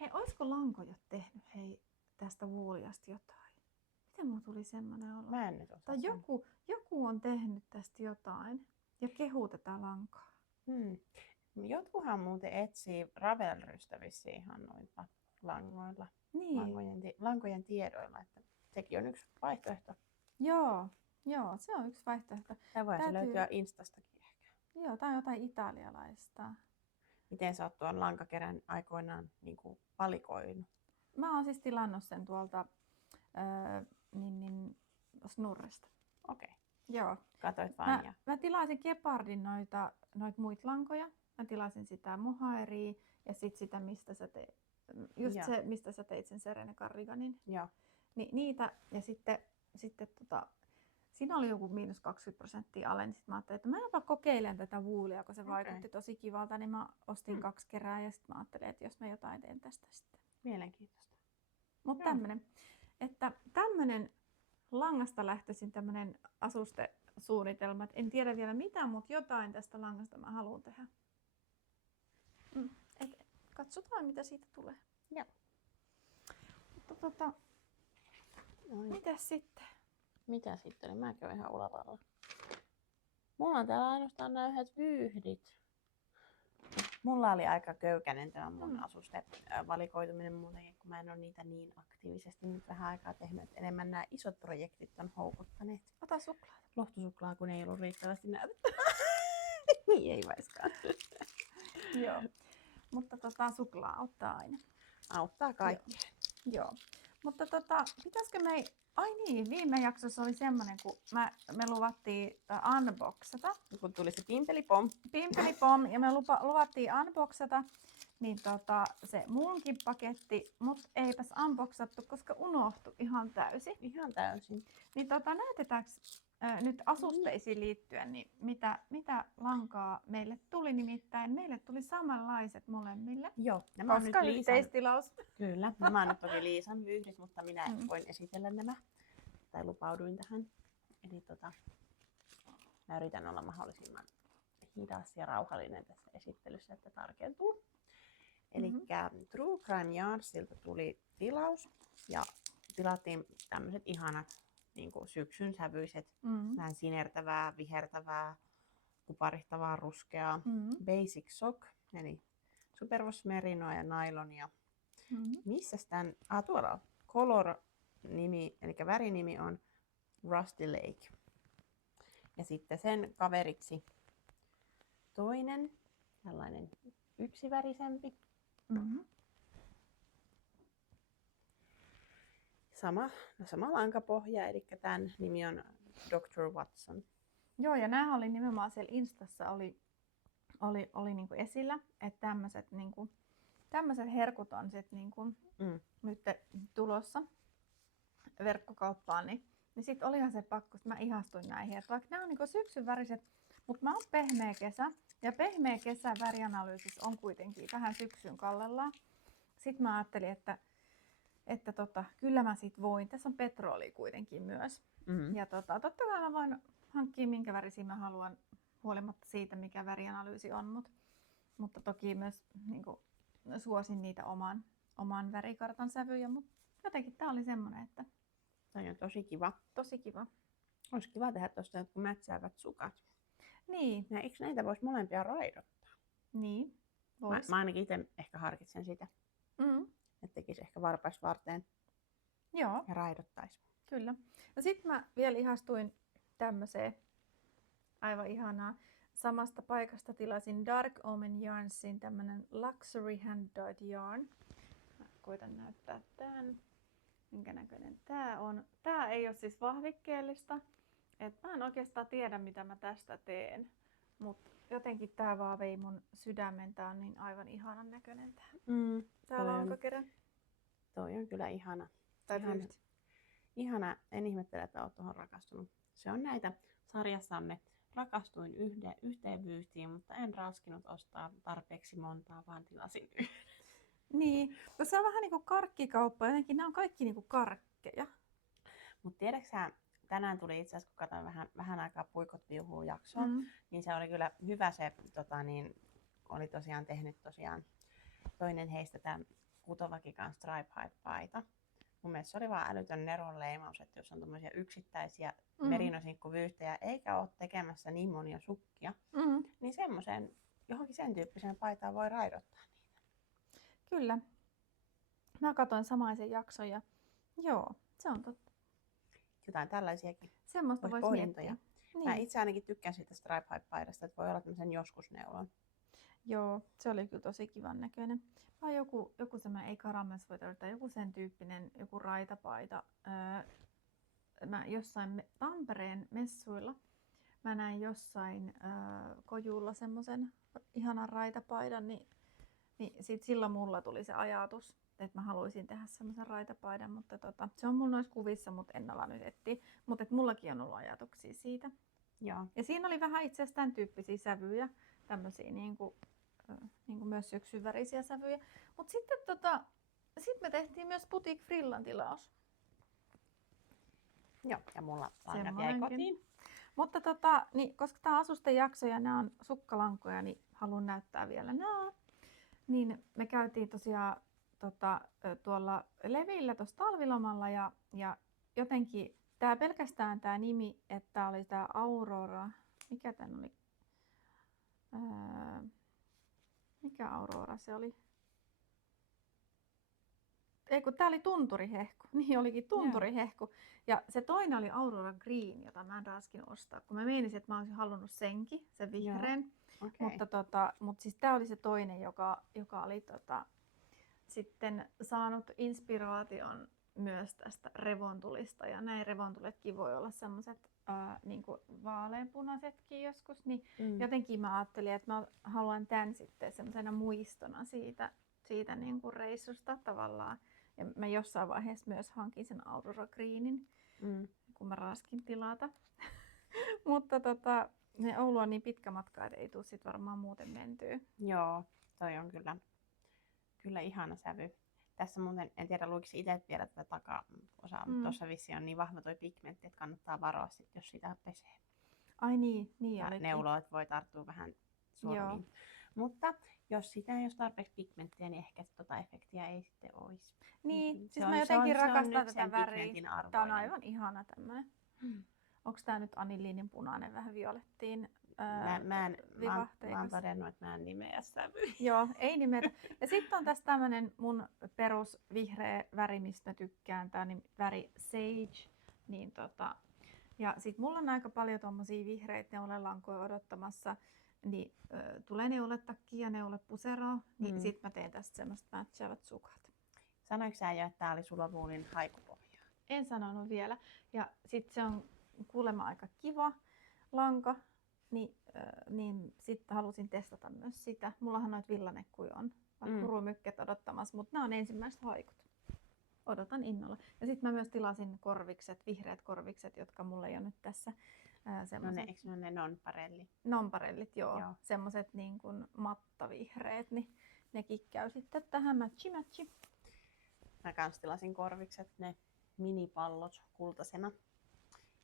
Hei, olisiko lankoja tehnyt tästä Wooliasta jotain? Miten mulla tuli semmonen olo? Mä en nyt osaa. Tai joku on tehnyt tästä jotain ja kehuu tätä lankaa. Jotkuhan muuten etsii Ravelrystä vissiin ihan noilla langoilla. Niin. Lankojen tiedoilla, että sekin on yksi vaihtoehto. Joo, se on yksi vaihtoehto. Tai voisi löytyä Instastakin ehkä. Joo, tai jotain italialaista. Miten sä oot tuon lankakerän aikoinaan niin kuin valikoinut? Mä oon siis tilannut sen tuolta Snurresta. Okei. Joo. Katoit vaan mä tilasin Gepardin noita muita lankoja. Mä tilasin sitä mohairia ja sit sitä, mistä sä teit. Just se, mistä sä teit sen Serena Cardiganin. Joo. Niitä ja sitten siinä oli joku -20% alle, niin sit mä ajattelin, että mä jopa kokeilen tätä Woolia, kun se vaikutti tosi kivalta, niin mä ostin 2 kerää ja sitten mä ajattelin, että jos mä jotain teen tästä sitten. Mielenkiintoista. Mutta tämmönen langasta lähtöisin tämmönen asustesuunnitelma, en tiedä vielä mitä, mutta jotain tästä langasta mä haluan tehdä. Katsotaan mitä siitä tulee. Joo. Mutta mitäs sitten? Mitä sitten? Mä käyn ihan ulavalla. Mulla on täällä ainoastaan nämä yhdet vyyhdit. Mulla oli aika köykäinen tämä mun asustevalikoituminen muutenkin, kun mä en ole niitä niin aktiivisesti nyt vähän aikaa tehnyt. Että enemmän nämä isot projektit on houkuttaneet. Ota suklaa. Lohtusuklaa, kun ei ollut riittävästi näytettävää. Niin ei vaiskaan. Joo. Mutta suklaa auttaa aina. Auttaa kaikkea. Joo. Mutta pitäisikö me... Ai niin, viime jaksossa oli semmonen, kun me luvattiin unboxata. Kun tuli se pimpelipom. Pimpelipom, ja me luvattiin unboxata niin se munkin paketti, mutta eipäs unboxattu, koska unohtui ihan täysin. Ihan täysin. Niin näytetäänkö nyt asusteisiin liittyen, niin mitä lankaa meille tuli, nimittäin meille tuli samanlaiset molemmille. Joo, nämä koska on nyt yhteistilaus. Kyllä, nämä on nyt toki Liisan vyyhdit, mutta minä voin esitellä nämä. Tai lupauduin tähän. Eli mä yritän olla mahdollisimman hidas ja rauhallinen tässä esittelyssä, että tarkentuu. Elikkä True Crime Yardsilta tuli tilaus ja tilattiin tämmöiset ihanat niin kuin syksyn sävyiset, vähän sinertävää, vihertävää, kuparihtavaa, ruskeaa, basic sock, eli superwash merinoa ja nylonia. Missäs tän, tuolla on color-nimi, eli värinimi on Rusty Lake. Ja sitten sen kaveriksi toinen, tällainen yksivärisempi. Sama lankapohja, eli tämän nimi on Dr. Watson. Joo, ja näähän oli nimenomaan siellä Instassa oli niinku esillä, että tämmöiset herkut on sit niinku nyt tulossa verkkokauppaan, niin sit olihan se pakko, että mä ihastuin näihin. Et vaikka nämä on niinku syksyn väriset, mutta mä oon pehmeä kesä Ja pehmeä kesä värianalyysis on kuitenkin vähän syksyn kallellaan. Sitten mä ajattelin, että kyllä mä sit voin. Tässä on petroli kuitenkin myös. Ja totta kai mä voin hankkia minkä värisiä mä haluan, huolimatta siitä mikä värianalyysi on. Mutta toki myös niin kuin, suosin niitä oman värikartan sävyjä. Mutta jotenkin tää oli semmonen, että... Toi on tosi kiva. Tosi kiva. Olisi kiva tehdä tosta jotkut mätsäävät sukat. Niin. Ja eikö näitä voisi molempia raidottaa? Niin. Mä ainakin itse ehkä harkitsen sitä. Että tekisi ehkä varpaista varteen. Joo. Ja raidottaisi. Kyllä. No sit mä vielä ihastuin tämmöiseen aivan ihanaa. Samasta paikasta tilasin Dark Omen Yarnsin tämmönen Luxury Hand Dyed Yarn. Mä koitan näyttää tän. Minkä näköinen tää on. Tää ei ole siis vahvikkeellista. Et mä en oikeastaan tiedä mitä mä tästä teen. Mut jotenkin tää vaan vei mun sydämen. Tää on niin aivan ihanan näköinen tää. Tää lankakerä. Toi on kyllä ihana. Tai ihana. En ihmettele, että oot tuohon rakastunut. Se on näitä sarjassamme. Rakastuin yhteen vyyhtiin, mutta en raskinut ostaa tarpeeksi montaa, vaan tilasin yhden. Niin, se on vähän niin kuin karkkikauppa. Jotenkin nämä on kaikki niin kuin karkkeja. Mutta tiedätkö sä, tänään tuli itse asiassa, kun katsoin vähän aikaa Puikot viuhuu -jaksoa, niin se oli kyllä hyvä se, oli tosiaan tehnyt toinen heistä tämän Kutovakikan Stripe Hide-paita. Mun mielestä se oli vaan älytön neron leimaus, että jos on tommosia yksittäisiä merinosinkuvyyhtejä eikä ole tekemässä niin monia sukkia, niin semmoiseen johonkin sen tyyppiseen paitaan voi raidottaa niitä. Kyllä. Mä katsoin samaisen jakson ja joo, se on totta. Jotain tällaisiakin. Semmoista voisi miettiä. Niin. Mä itse ainakin tykkään siitä Stripe Hide-paidasta, että voi olla tämmöisen joskusneulon. Joo, se oli kyllä tosi kivan näköinen. Tai joku semmoinen, ei karamelsvoitelu, tai joku sen tyyppinen, joku raitapaita. Mä jossain Tampereen messuilla, mä näin jossain Kojulla semmoisen ihanan raitapaidan, niin silloin mulla tuli se ajatus, että mä haluaisin tehdä semmoisen raitapaidan, mutta se on mulla noissa kuvissa, mutta en ala nyt etsiä. Mutta mullakin on ollut ajatuksia siitä. Joo. Ja siinä oli vähän itse asiassa tämän tyyppisiä sävyjä, tämmöisiä niin kuin myös syksyn värisiä sävyjä. Mutta sitten sit me tehtiin myös Boutique Frillan tilaus. Joo, ja mulla langat jäi kotiin. Mutta niin, koska tämä on asusten jakso ja nämä on sukkalankoja, niin haluan näyttää vielä nämä. Niin me käytiin tosiaan tuolla levillä tuossa talvilomalla ja jotenkin pelkästään tämä nimi, että oli tämä Aurora, mikä tän oli? Mikä Aurora se oli? Ei kun tää oli Tunturihehku. Niin olikin Tunturihehku. Ja se toinen oli Aurora Green, jota mä en raskinut ostaa. Kun mä meinasin, että mä olisin halunnut senkin, sen vihreän. Okay. Mutta siis tää oli se toinen, joka oli sitten saanut inspiraation myös tästä revontulista. Ja näin revontuletkin voi olla semmoiset niinku vaaleanpunaisetkin joskus. Niin jotenkin mä ajattelin, että mä haluan tän sitten semmoisena muistona siitä niinku reissusta tavallaan. Ja mä jossain vaiheessa myös hankin sen Aurora Greenin, kun mä raskin tilata. Mutta ne Oulu on niin pitkä matka, että ei tule sit varmaan muuten mentyä. Joo, toi on kyllä ihana sävy. Tässä muuten, en tiedä luiko itse vielä tätä takaosaa, mutta tuossa vissiin on niin vahva toi pigmentti, että kannattaa varoa sit, jos sitä pesee. Ai niin olikin. Neuloat voi tarttua vähän sormiin. Joo. Mutta jos sitä ei ole tarpeeksi pigmenttiä, niin ehkä tota efektiä ei sitten olisi. Niin, siis mä jotenkin rakastan tätä väriä. Tää on aivan ihana tämmönen. Onko tää nyt aniliinin punainen vähän violettiin mä vivahteikos? oon todennut, että mä en nimeä sävyä. Joo, ei nimetä. Ja sitten on tässä tämmönen mun perus vihreä väri, mistä mä tykkään. Tää on väri Sage. Niin ja sit mulla on aika paljon tommosia vihreitä neulelankoja odottamassa. Niin tulee neuletakki ja neulepuseroa. Niin sit mä teen tästä semmoista matchaavat sukat. Sanoitko sä jo, että tää oli Sulavuulin haikupohja? En sanonut vielä. Ja sit se on kuulemma aika kiva lanka. Niin sitten halusin testata myös sitä. Mullahan noita villanekkuja on kurumykket odottamassa, mutta nämä on ensimmäiset haikut. Odotan innolla. Ja sitten mä myös tilasin vihreät korvikset, jotka mulla ei ole nyt tässä Eikö ne ole ne nonparelli? Nonparellit, joo. Joo. Semmoset niin kuin mattavihreät, niin nekin käy sitten tähän matchi. Mä kans tilasin korvikset, ne minipallot kultasena.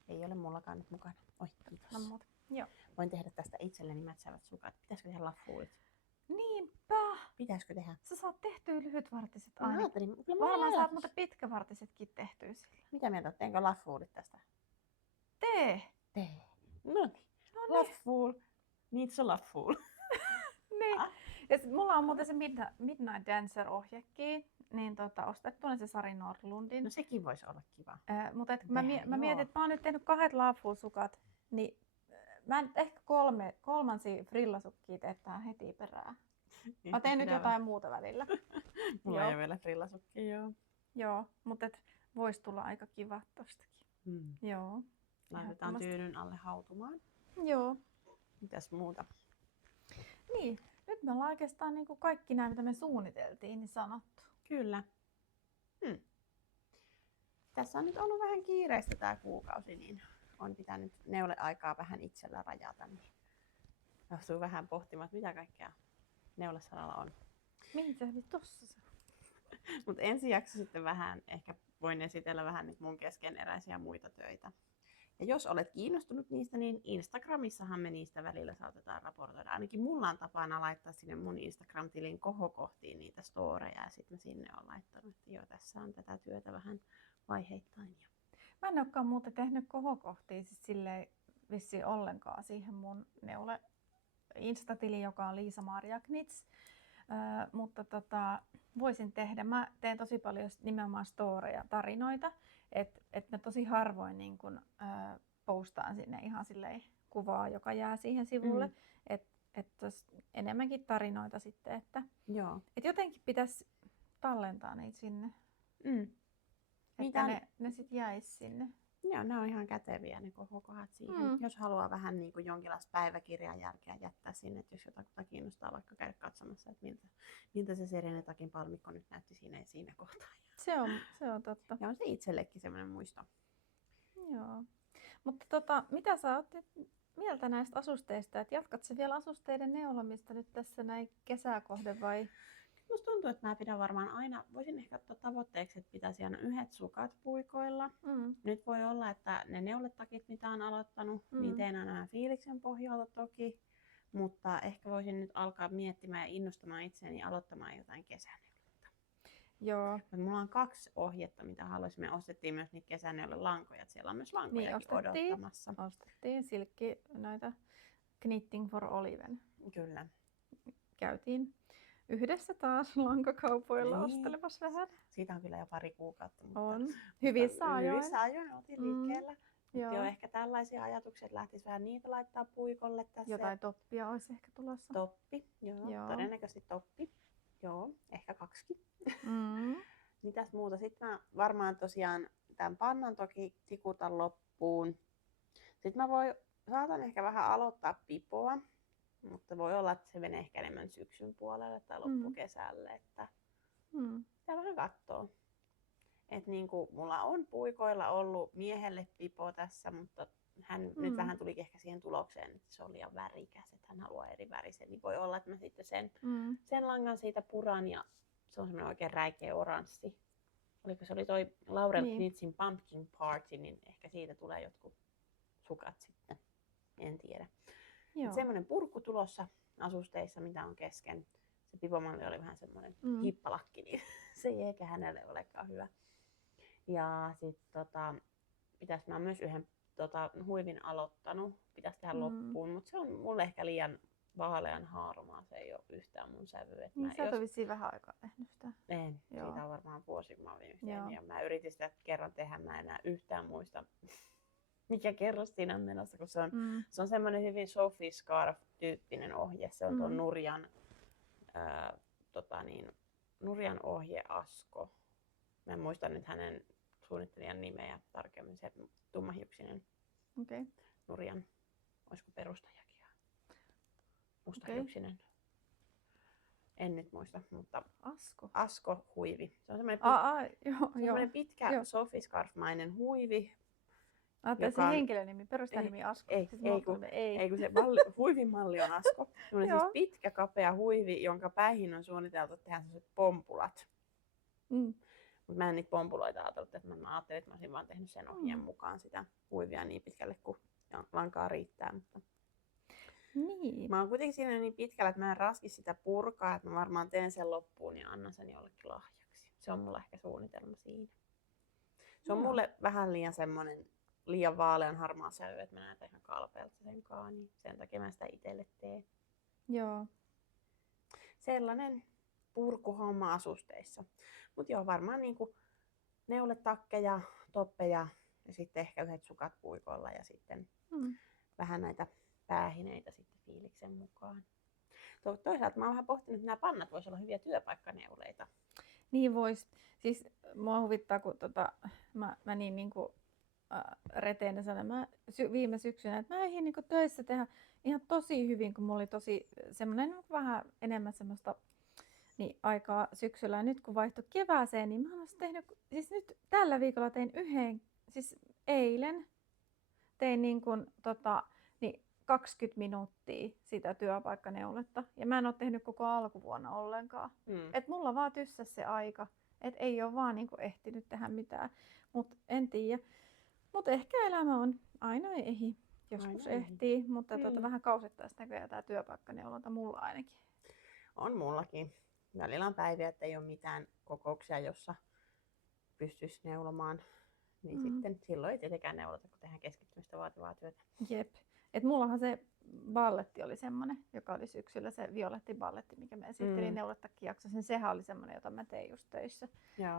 Ei ole mullakaan nyt mukana. Oi, kiitos. No, mutta, joo. Voin tehdä tästä itselleni mätsäävät sukat. Pitäisikö tehdä laffuulit? Niinpä! Pitäisikö tehdä? Sä saat tehtyä lyhytvartiset Mä aina. ajattelin, Varmaan saat muuten pitkävartisetkin tehtyä sillä. Mitä mieltä, teenkö laffuulit tästä? Tee! Tee. No niin. Laffuul needs a laffuul. Niin. Ja sit mulla on muuten se Midnight Dancer-ohjekin, niin ostettuna se Sari Nordlundin. No sekin voisi olla kiva. Mutta mä mietin, että mä oon nyt tehnyt 2 laffuul-sukat, niin mä nyt ehkä kolmansia frillasukkia teetään heti perään. Mä teen nyt jotain muuta välillä. Mulla ei ole vielä frillasukkia, joo. Joo, mutta voisi tulla aika kiva tostakin. Joo. Laitetaan tyynyn alle hautumaan. Joo. Mitäs muuta? Niin, nyt me ollaan oikeastaan niin kuin kaikki nämä, mitä me suunniteltiin, niin sanottu. Kyllä. Tässä on nyt ollut vähän kiireistä tää kuukausi, niin on pitänyt neuleaikaa vähän itsellä rajata. Niin joutuu vähän pohtimaan, että mitä kaikkea neulesaralla on. Mihin sä hävit tossa se? Mutta ensi jakso sitten vähän, ehkä voin esitellä vähän nyt mun keskeneräisiä muita töitä. Ja jos olet kiinnostunut niistä, niin Instagramissahan me niistä välillä saatetaan raportoida. Ainakin mulla on tapana laittaa sinne mun Instagram-tilin kohokohtiin niitä storeja ja sitten mä sinne on laittanut, että joo, tässä on tätä työtä vähän vaiheittain. Mä en olekaan muuten tehnyt kohokohtia siis silleen vissiin ollenkaan siihen mun neule Insta-tili, joka on Liisa-Maria Knits. Mutta voisin tehdä. Mä teen tosi paljon nimenomaan storeja, tarinoita, että mä tosi harvoin niin kun, postaan sinne ihan silleen kuvaa, joka jää siihen sivulle. Että enemmänkin tarinoita sitten, että et jotenkin pitäisi tallentaa niitä sinne. Että ne sitten jäisi sinne. Joo, ne on ihan käteviä ne kohokohdat siihen. Jos haluaa vähän niin kuin jonkinlaista päiväkirjan jälkeä jättää sinne, että jos jotain kiinnostaa vaikka käydä katsomassa, että miltä se Serenetakin palmikko nyt näytti siinä kohtaa. Se on totta. Ja on se itsellekin semmoinen muisto. Joo. Mutta mitä sä oot mieltä näistä asusteista? Et jatkat sä vielä asusteiden neulomista nyt tässä näin kesää kohden vai? Musta tuntuu, että mä pidän varmaan aina, voisin ehkä ottaa tavoitteeksi, että pitäisi aina 1 sukat puikoilla. Nyt voi olla, että ne neuletakit, mitä on aloittanut, niin teen aina fiiliksen pohjalta toki. Mutta ehkä voisin nyt alkaa miettimään ja innostamaan itseäni aloittamaan jotain kesäneuletta. Joo. Mulla on 2 ohjetta, mitä haluaisin. Me ostettiin myös niitä kesäneulelankoja, että siellä on myös lankojakin odottamassa. Ostettiin silkki noita Knitting for Oliven. Kyllä. Käytiin yhdessä taas lankakaupoilla ostelemassa vähän. Siitä on kyllä jo pari kuukautta. Mutta on. Hyvissä ajoin. Hyvissä ajoin oltiin liikkeellä. Joo, ehkä tällaisia ajatuksia, että lähtisi vähän niitä laittaa puikolle tässä. Jotain toppia olisi ehkä tulossa. Toppi, joo. Todennäköisesti toppi. Joo, ehkä 2. Mitäs muuta? Sitten mä varmaan tosiaan tämän pannan toki tikutan loppuun. Sitten mä saatan ehkä vähän aloittaa pipoa. Mutta voi olla, että se menee ehkä enemmän syksyn puolelle tai loppukesälle, että pitää vähän kattoo. Et niinku, mulla on puikoilla ollut miehelle pipo tässä, mutta hän nyt vähän tulikin ehkä siihen tulokseen, että se on liian värikäs, että hän haluaa eri värisen. Niin voi olla, että mä sitten sen langan siitä puran ja se on semmoinen oikein räikeä oranssi. Oliko se oli toi Laurel Knitsin Pumpkin Party, niin ehkä siitä tulee jotkut sukat sitten, en tiedä. Semmoinen purkku tulossa asusteissa, mitä on kesken. Se pipomalli oli vähän semmoinen hippalakki, niin se ei ehkä hänelle olekaan hyvä. Ja sitten pitäisi mä myös yhden huivin aloittanut, pitäisi tehdä loppuun, mutta se on mulle ehkä liian vaalean haarumaa, se ei ole yhtään mun sävy. Niin sä oot vissiin vähän aikaa tehnyt sitä. En, siitä on varmaan vuosi mä viimeisen ja mä yritin sitä kerran tehdä, mä en enää yhtään muista mikä kerros siinä on menossa, kun se on semmoinen hyvin Sophie Scarf-tyyppinen ohje. Se on tuon Nurjan ohje Asko. Mä en muista nyt hänen suunnittelijan nimeä tarkemmin, se tummahiuksinen Nurjan, olisiko perustajakin mustahiuksinen. En nyt muista, mutta Asko huivi. Se on semmoinen pitkä Sophie Scarf-mainen huivi. Ajattelin se henkilönimi, perustajanimi Asko. Ei kun se huivin malli on Asko. Semmoinen siis pitkä, kapea huivi, jonka päihin on suunniteltu tehdä sellaiset pompulat. Mutta mä en niitä pompuloita ajatellut, että mä ajattelin, että mä olisin vaan tehnyt sen ohjeen mukaan sitä huivia niin pitkälle kuin lankaa riittää. Mutta niin. Mä oon kuitenkin siinä niin pitkällä, että mä en raski sitä purkaa, että mä varmaan teen sen loppuun ja annan sen jollekin lahjaksi. Se on mulla ehkä suunnitelma siinä. Se on mulle vähän liian semmonen liian vaalean harmaa sävy, että mä näytän ihan kalpealta senkaan, niin sen takia mä sitä itselle teen. Joo. Sellainen purkuhomma asusteissa. Mut joo, varmaan niinku neuletakkeja, toppeja ja sitten ehkä yhdet sukat puikolla ja sitten vähän näitä päähineitä sitten fiiliksen mukaan. Toisaalta mä oon vähän pohtinut, että nämä pannat vois olla hyviä työpaikkaneuleita. Niin vois. Siis mua huvittaa, kun mä niinku Reteinen sanoi viime syksynä, että mä eihin niinku töissä tehdä ihan tosi hyvin, kun mulla oli tosi semmoinen vähän enemmän semmoista aikaa syksyllä. Ja nyt kun vaihtui kevääseen, niin mä olen tehnyt, siis nyt tällä viikolla tein siis eilen tein 20 minuuttia sitä työpaikkaneuletta. Ja mä en ole tehnyt koko alkuvuonna ollenkaan. Et mulla vaan tyssäs se aika. Et ei ole vaan ehtinyt tehdä mitään. Mut en tiedä. Mut ehkä elämä on aina ehdi. Joskus aina ehtii. Mutta vähän kausittaista näköjään tää työpaikkaneulonta mulla ainakin. On mullakin. Välillä on päiviä, että ei ole mitään kokouksia, jossa pystyisi neulomaan. Niin sitten silloin ei tietenkään neulota, kun tehdään keskittymistä vaativaa työtä. Jep. Et mullahan se balletti oli semmoinen, joka oli syksyllä se violetti balletti, mikä me esittelin neulettakin jaksossa. Sehän oli semmoinen, jota mä tein just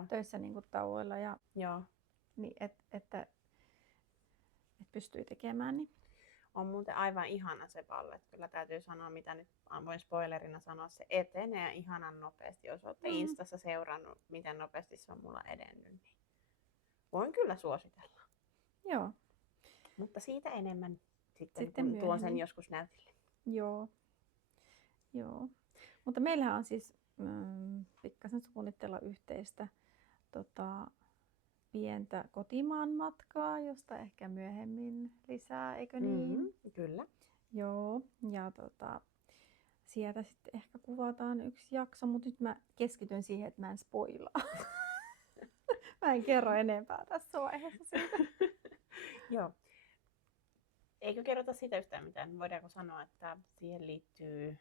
töissä niinku tauoilla. Niin, että pystyi tekemään. Niin. On muuten aivan ihana se ballet. Kyllä täytyy sanoa, mitä nyt voin spoilerina sanoa, se etenee ihanan nopeasti. Jos olette Instassa seurannut, miten nopeasti se on mulla edennyt, niin voin kyllä suositella. Joo. Mutta siitä enemmän sitten kun tuon sen joskus näytille. Joo. Mutta meillähän on siis pikkasen suunnitella yhteistä pientä kotimaan matkaa, josta ehkä myöhemmin lisää, eikö niin? Kyllä. Joo, ja sieltä sitten ehkä kuvataan yksi jakso, mutta nyt mä keskityn siihen, että mä en spoilaa. Mä en kerro enempää tässä vaiheessa siitä. Joo. Eikö kerrota siitä yhtään mitään? Voidaanko sanoa, että siihen liittyy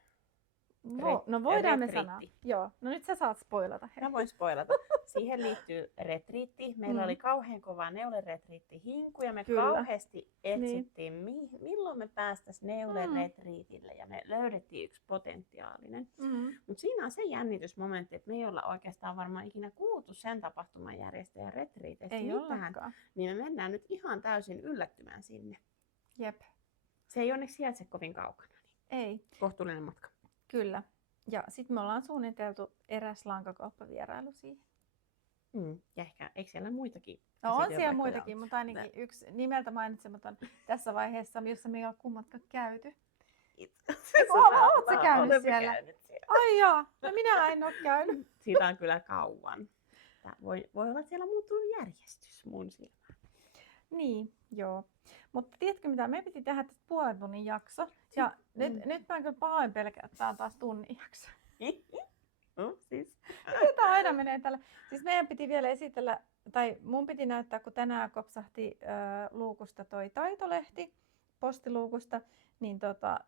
no voidaan me sanoa. Joo. No nyt sä saat spoilata. Mä voin spoilata. Siihen liittyy retriitti. Meillä oli kauhean kova neuleretriitti hinku ja me kauheasti etsittiin, milloin me päästäisiin neuleretriitille ja me löydettiin yksi potentiaalinen. Mutta siinä on se jännitysmomentti, että me ei olla oikeastaan varmaan ikinä kuultu sen tapahtuman järjestäjän retriiteistä mitään. Niin me mennään nyt ihan täysin yllättymään sinne. Jep. Se ei onneksi sijaitse kovin kaukana. Niin ei. Kohtuullinen matka. Kyllä. Ja sitten me ollaan suunniteltu eräs lankakauppavierailu siihen. Ja ehkä, eikö siellä muitakin? No on siellä muitakin, mutta ainakin yksi nimeltä mainitsematon tässä vaiheessa, jossa me ei ole kummatkaan käyty. Oletko käynyt siellä? Ai jaa, no minä en ole käynyt. Siitä on kyllä kauan. Voi olla, että siellä muuttunut järjestys mun silmään. Niin, joo. Mutta tiedätkö mitä, me piti tehdä tästä puolen tunnin jakso. Ja nyt mä kyllä pahoin pelkään, että tää on taas tunnin jakso. Siis. Tämä aina menee tällä. Siis meidän piti vielä esitellä, tai mun piti näyttää, kun tänään kopsahti luukusta toi taitolehti, postiluukusta, niin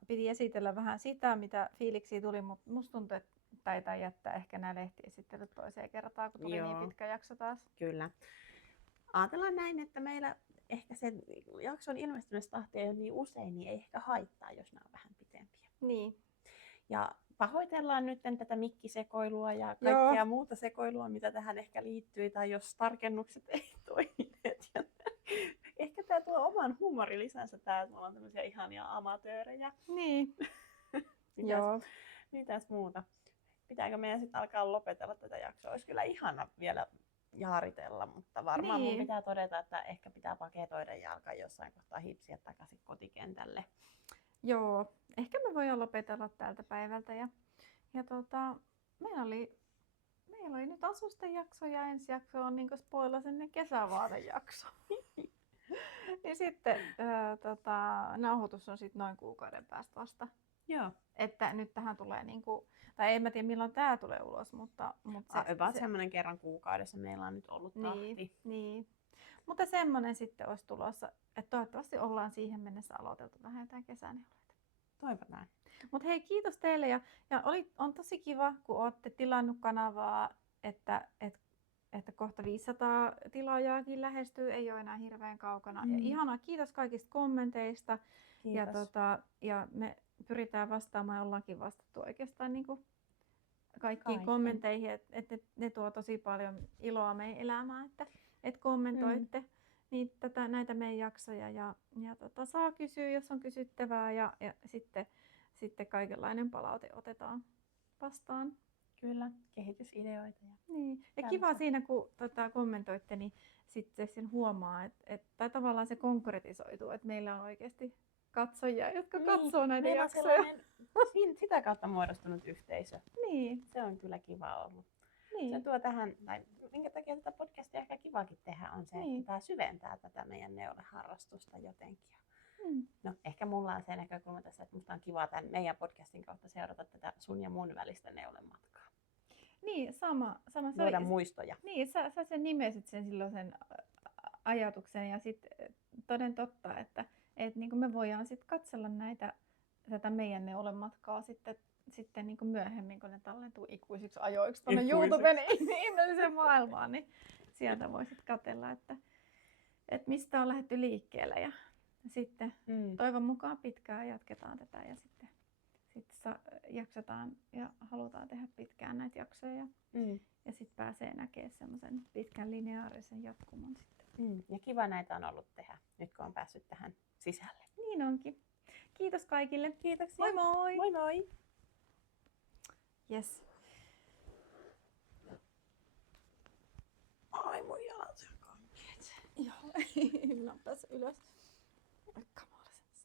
piti esitellä vähän sitä, mitä fiiliksiä tuli, mutta musta tuntuu, että taitaa jättää ehkä nämä lehtiesittelyt toiseen kertaan, kun tuli niin pitkä jakso taas. Kyllä. Ajatellaan näin, että meillä ehkä se jakson ilmestymistahti ei ole niin usein, niin ei ehkä haittaa, jos nämä on vähän pitempiä. Niin. Ja pahoitellaan nyt tätä mikkisekoilua ja kaikkea muuta sekoilua, mitä tähän ehkä liittyy, tai jos tarkennukset ei toimineet. Ja ehkä tämä tuo oman huumorilisänsä, että me ollaan tämmöisiä ihania amatöörejä. Niin. Joo. Mitäs muuta? Pitääkö meidän sitten alkaa lopetella tätä jaksoa? Olisi kyllä ihana vielä jaaritella, mutta varmaan mun pitää todeta, että ehkä pitää paketoida ja alkaa jossain kohtaa hipsiä takaisin kotikentälle. Joo, ehkä me voidaan lopetella tältä päivältä. Ja meillä oli nyt asusten jakso ja ensi jakso on niin spoilasen kesävaatejakso. Niin sitten nauhoitus on sitten noin kuukauden päästä vasta. Joo. Että nyt tähän tulee niinku, tai en mä tiedä milloin tää tulee ulos, mutta About semmoinen kerran kuukaudessa meillä on nyt ollut tahti. Niin. Mutta semmoinen sitten olisi tulossa, että toivottavasti ollaan siihen mennessä aloiteltu vähän jotain kesäneuloita. Toivotaan. Mutta hei, kiitos teille ja on tosi kiva, kun olette tilannut kanavaa, että kohta 500 tilaajaakin lähestyy, ei ole enää hirveän kaukana. Ja ihanaa, kiitos kaikista kommenteista. Kiitos. Ja me pyritään vastaamaan ja ollaankin vastattu oikeastaan niin kuin kaikkiin kommentteihin, että ne tuo tosi paljon iloa meidän elämään, että kommentoitte näitä meidän jaksoja ja saa kysyä, jos on kysyttävää ja sitten kaikenlainen palaute otetaan vastaan. Kyllä, kehitysideoita. Ja kiva siinä, kun kommentoitte, niin sitten sen huomaa, tai tavallaan se konkretisoituu, että meillä on oikeasti katsojia, jotka katsoo näitä jaksoja. Sitä kautta muodostunut yhteisö. Niin. Se on kyllä kiva ollut. Niin. Se tuo tähän, tai minkä takia tätä podcastia ehkä kivakin tehdä, on se, että tämä syventää tätä meidän neuleharrastusta jotenkin. No, ehkä mulla on se näkökulma tässä, että musta on kiva tämän meidän podcastin kautta seurata tätä sun ja mun välistä neulematkaa. Niin, sama. Luoda muistoja. Niin, sä sen nimesit sen silloin sen ajatuksen ja sitten toden totta, että niin kuin me voidaan sitten katsella tätä meidän neulematkaa sitten niin kuin myöhemmin, kun ne tallentuu ikuisiksi ajoiksi tuonne YouTuben ihmeelliseen maailmaan, niin sieltä voi sitten katsella, että mistä on lähdetty liikkeelle ja sitten toivon mukaan pitkään jatketaan tätä ja sitten jaksetaan ja halutaan tehdä pitkään näitä jaksoja ja sitten pääsee näkemään semmoisen pitkän lineaarisen jatkumon sitten. Ja kiva näitä on ollut tehdä, nyt kun on päässyt tähän sisälle. Niin onkin. Kiitos kaikille. Kiitoksia. Moi moi! Moi moi! Yes. Ai mun jalat on kankeet. Joo, minä olen päässyt ylös. Kamala sen.